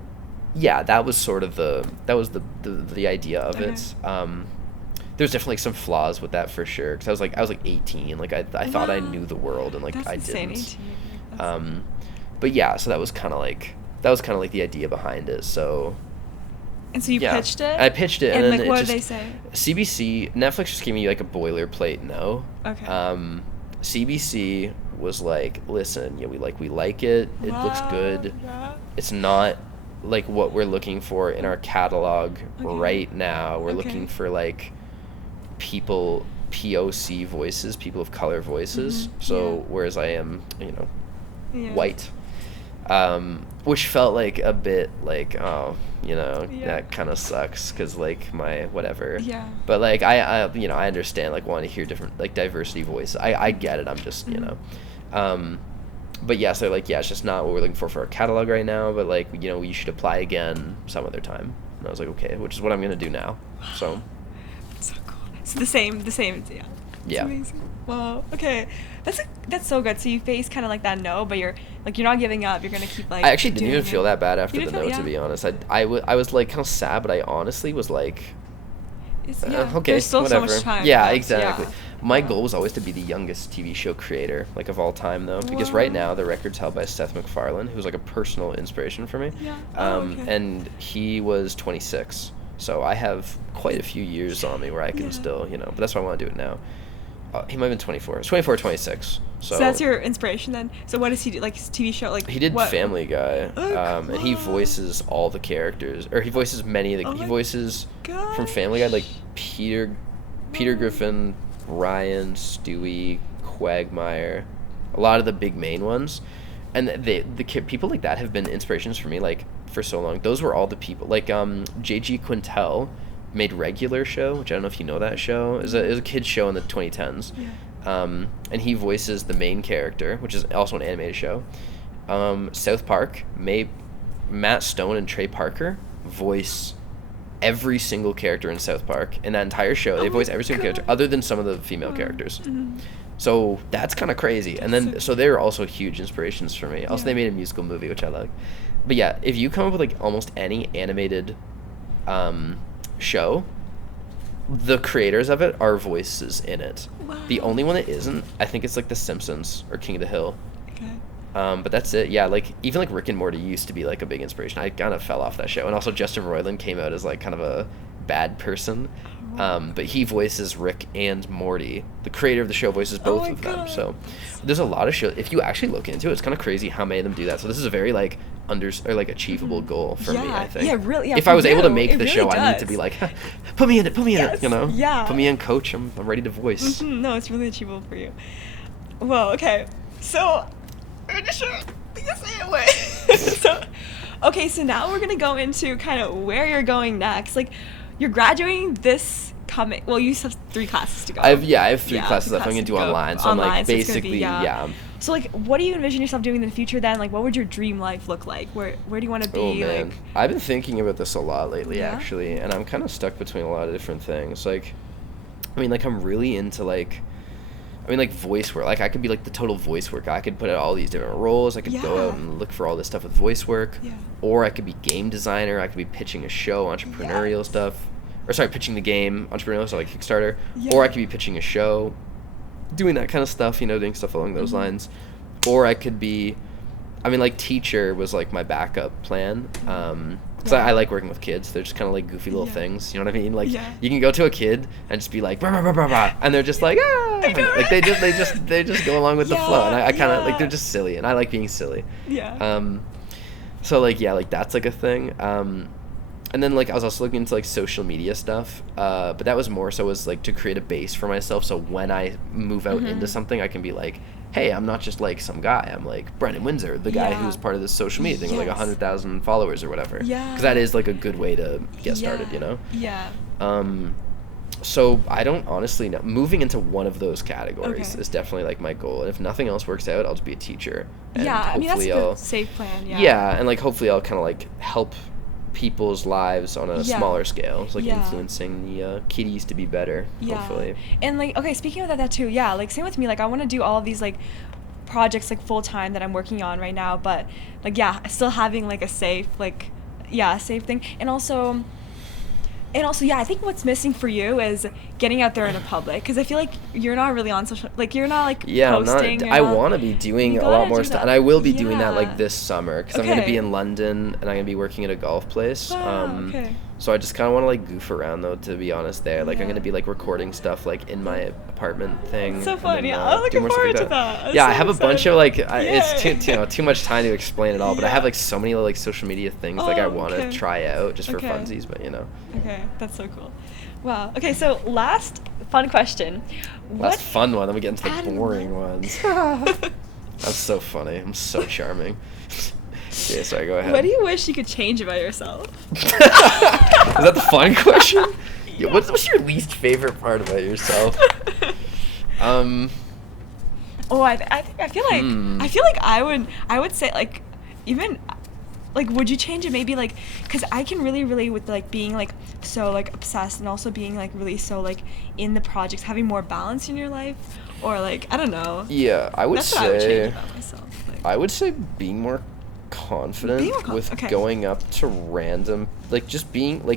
yeah, that was sort of the idea of it. There's definitely some flaws with that for sure, because I was like 18, like I thought I knew the world, and like That's I insane, didn't. 18. But yeah, so that was kind of like the idea behind it. So And so you yeah, pitched it? I pitched it, And then like, what it did they just, say? CBC, Netflix just gave me like a boilerplate no. Okay. CBC was like, listen, yeah, we like it. It looks good. Yeah. It's not like what we're looking for in our catalog right now. We're looking for like people, POC voices, people of color voices. So whereas I am, white, which felt like a bit like, that kind of sucks because like my whatever. Yeah. But like I understand like wanting to hear different like diversity voice. I get it. I'm just but yeah, so like, yeah, it's just not what we're looking for our catalog right now, but like, you should apply again some other time. And I was like, okay, which is what I'm going to do now. So. So cool. So the same, yeah. Yeah. Amazing. Wow. Okay. That's so good. So you face kind of like that no, but you're not giving up. You're going to keep like. I actually didn't even feel that bad after You the didn't no, feel- to be honest. I was like kind of sad, but I honestly was like, okay, There's still whatever. so much time. Yeah, left. exactly. Yeah. My goal was always to be the youngest TV show creator, like of all time, though, because right now the record's held by Seth MacFarlane, who's like a personal inspiration for me. Yeah. And he was 26, so I have quite a few years on me where I can still, but that's why I want to do it now. He might have been 24. It's 24 or 26. So that's your inspiration then. So what does he do? Like his TV show, like he did what? Family Guy, Oh, and he voices all the characters, or he voices many of the. He voices from Family Guy like Peter Griffin, Ryan, Stewie, Quagmire, a lot of the big main ones, and the people like that have been inspirations for me like for so long. Those were all the people like J.G. Quintel made Regular Show, which I don't know if you know that show. It was a kid's show in the 2010s. Yeah. And he voices the main character, which is also an animated show. South Park, Matt Stone and Trey Parker voice every single character in South Park. In that entire show, they voice every single character, other than some of the female characters. So that's kind of crazy. And then, so they were also huge inspirations for me. Also, they made a musical movie, which I like. But yeah, if you come up with like almost any animated show, the creators of it are voices in it. Wow. The only one that isn't, I think it's like The Simpsons or King of the Hill. Okay. But that's it. Yeah, like even like Rick and Morty used to be like a big inspiration. I kind of fell off that show, and also Justin Roiland came out as like kind of a bad person. But he voices Rick and Morty. The creator of the show voices both of them. So there's a lot of shows. If you actually look into it, it's kind of crazy how many of them do that. So this is a very like achievable goal for me, I think. Yeah, really. Yeah, if I was able to you, make it the really show, I need does. to be like, put me in it, Yes, yeah. Put me in, coach. I'm ready to voice. No, it's really achievable for you. Well, okay. So, I'm gonna show you say away. So now we're gonna go into kind of where you're going next. Like, you're graduating this coming. Well, you have 3 classes to go. I have 3 classes left. I'm gonna do to go. online. So I'm like so it's gonna basically, be, yeah. So like, what do you envision yourself doing in the future then? Like, what would your dream life look like? Where do you want to be? Oh man, like, I've been thinking about this a lot lately, Yeah? actually, and I'm kind of stuck between a lot of different things. Like, I mean, like I'm really into like voice work. Like I could be like the total voice work guy. I could put out all these different roles. I could go out and look for all this stuff with voice work. Yeah. Or I could be game designer. I could be pitching a show, entrepreneurial stuff. Or sorry, pitching the game, entrepreneurial, so like Kickstarter. Yeah. Or I could be pitching a show, doing that kind of stuff, doing stuff along those lines. Or I could be, like teacher was like my backup plan. Because I like working with kids. They're just kind of like goofy little things. You know what I mean? Like you can go to a kid and just be like, rah, rah, rah, rah, rah, and they're just like, ah, like they just go along with the flow, and I kind of like they're just silly, and I like being silly. Yeah. So like like that's like a thing. And then like I was also looking into like social media stuff, but that was more so as like to create a base for myself. So when I move out into something, I can be like, hey, I'm not just like some guy. I'm like Brennan Windsor, the guy who's part of this social media thing with like 100,000 followers or whatever. Yeah. Because that is like a good way to get started, Yeah. So I don't honestly know. Moving into one of those categories is definitely like my goal. And if nothing else works out, I'll just be a teacher. And Yeah, hopefully that's a good safe plan. Yeah. Yeah, and like hopefully I'll kind of like help people's lives on a smaller scale. It's like influencing the kiddies to be better, hopefully. And like, okay, speaking of that too, like same with me. Like I want to do all of these like projects like full time that I'm working on right now, but like still having like a safe safe thing. And also I think what's missing for you is getting out there in the public, because I feel like you're not really on social, like you're not like posting. I want to be doing a lot more stuff, and I will be doing that like Yeah. this summer, because I'm going to be in London and I'm going to be working at a golf place. Wow, okay. So I just kind of want to like goof around though, to be honest. There, like I'm Yeah. gonna be like recording stuff like in my apartment thing. That's so and fun. then, Yeah, I'm do looking more stuff forward like to that. I'm Yeah, so I have a bunch of excited. like it's Yay. too much time to explain it all, but I have Yeah. like so many like social media things like I Oh, want to okay. try out just for Okay. funsies, but you know. Okay, that's so cool. Wow. Okay, so last fun question. Last fun one, then we get into the Adam- boring ones. That's so funny. I'm so charming. Yeah, sorry, go ahead. What do you wish you could change about yourself? Is that the fun question? Yeah. What's your least favorite part about yourself? Oh, I feel like I would say like even like would you change it maybe like because I can really relate with like being like so like obsessed and also being like really so like in the projects, having more balance in your life, or like I don't know. Yeah, I would That's say what I would change about myself. Like, I would say being more confident Being more with okay. going up to random, like just being I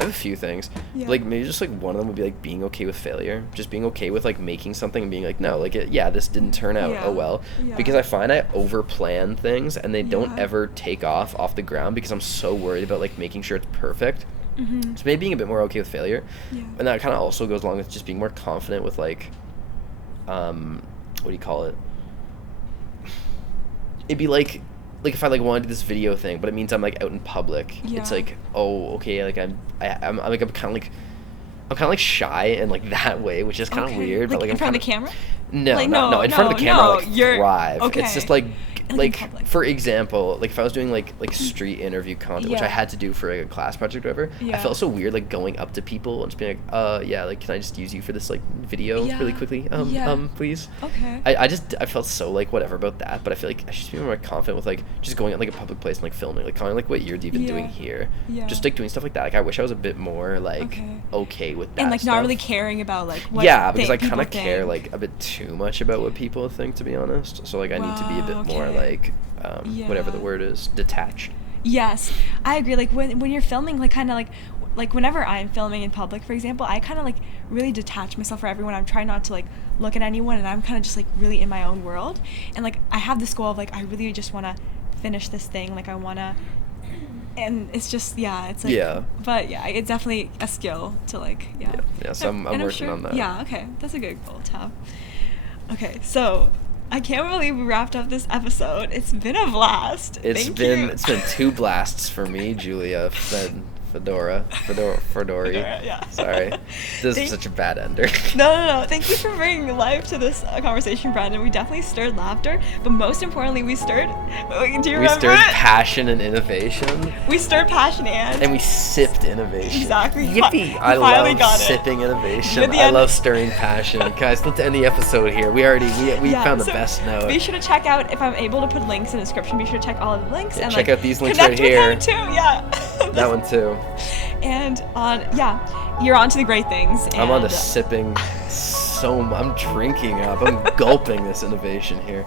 have a few things. Yeah. Like maybe just like one of them would be like being okay with failure, just being okay with like making something and being like no, like yeah, this didn't turn out Yeah. oh well, Yeah. because I find I overplan things and they don't Yeah. ever take off the ground because I'm so worried about like making sure it's perfect. Mhm. So maybe being a bit more okay with failure, Yeah. and that kind of also goes along with just being more confident with like, what do you call it? It'd be like if I like want to do this video thing, but it means I'm like out in public. Yeah. It's like, oh, okay, like I'm kind of like shy and like that way, which is kind of Okay. weird. Like but like in I'm front of kinda, the camera? No, Like, no, in front of the camera, no, like you're- thrive. okay. It's just like in like public. for example, like if I was doing like street interview content, which I Yeah. had to do for like a class project or whatever, I Yeah. felt so weird like going up to people and just being like, yeah, like can I just use you for this like video really Yeah. quickly? Yeah. Please. Okay. I felt so like whatever about that, but I feel like I should be more confident with like just going out like a public place and like filming, like kind of like what you're even doing Yeah. here. Yeah. Just like doing stuff like that. Like I wish I was a bit more like Okay. with that. And like stuff. not really caring about like what Yeah, because I people kind of care think. like a bit too much about what people think, to be honest. So like I need to be a bit Wow, more okay. like whatever the Yeah. word is, detached. Yes, I agree. Like when you're filming, like kind of like whenever I'm filming in public, for example, I kind of like really detach myself from everyone. I'm trying not to like look at anyone, and I'm kind of just like really in my own world. And like I have this goal of like I really just want to finish this thing. Like I want to, and it's just it's like Yeah. But yeah, it's definitely a skill to like Yeah, so I'm And working on that. Yeah, okay, that's a good goal to have. Okay, so I can't believe we wrapped up this episode. It's been a blast. It's Thank been you. it's been 2 blasts for me, Julia, Fedori. Yeah. Sorry, this Thank- is such a bad ender. No. Thank you for bringing life to this conversation, Brandon. We definitely stirred laughter, but most importantly, we stirred. Do you We remember stirred it? passion and innovation, We stirred passion and we sipped innovation. Exactly. Yippee! We I finally love got it. sipping innovation. At the I end- love stirring passion. Guys, let's end the episode here. We found the so best note. Be sure to check out, if I'm able to put links in the description, be sure to check all of the links. Yeah, and check like, out these links connect right here. with him too, yeah. That one too. And you're on to the great things. I'm on to and- sipping I'm drinking up. I'm gulping this innovation here.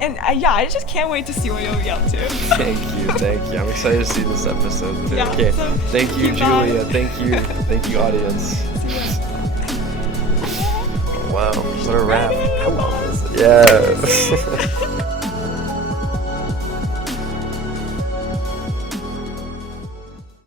And I just can't wait to see what you'll be up to. Thank you. I'm excited to see this episode too. Yeah, Okay. so Thank you, bye. Julia. Thank you, audience. See ya. Wow, what a wrap. Brandon, How long was it? Yeah.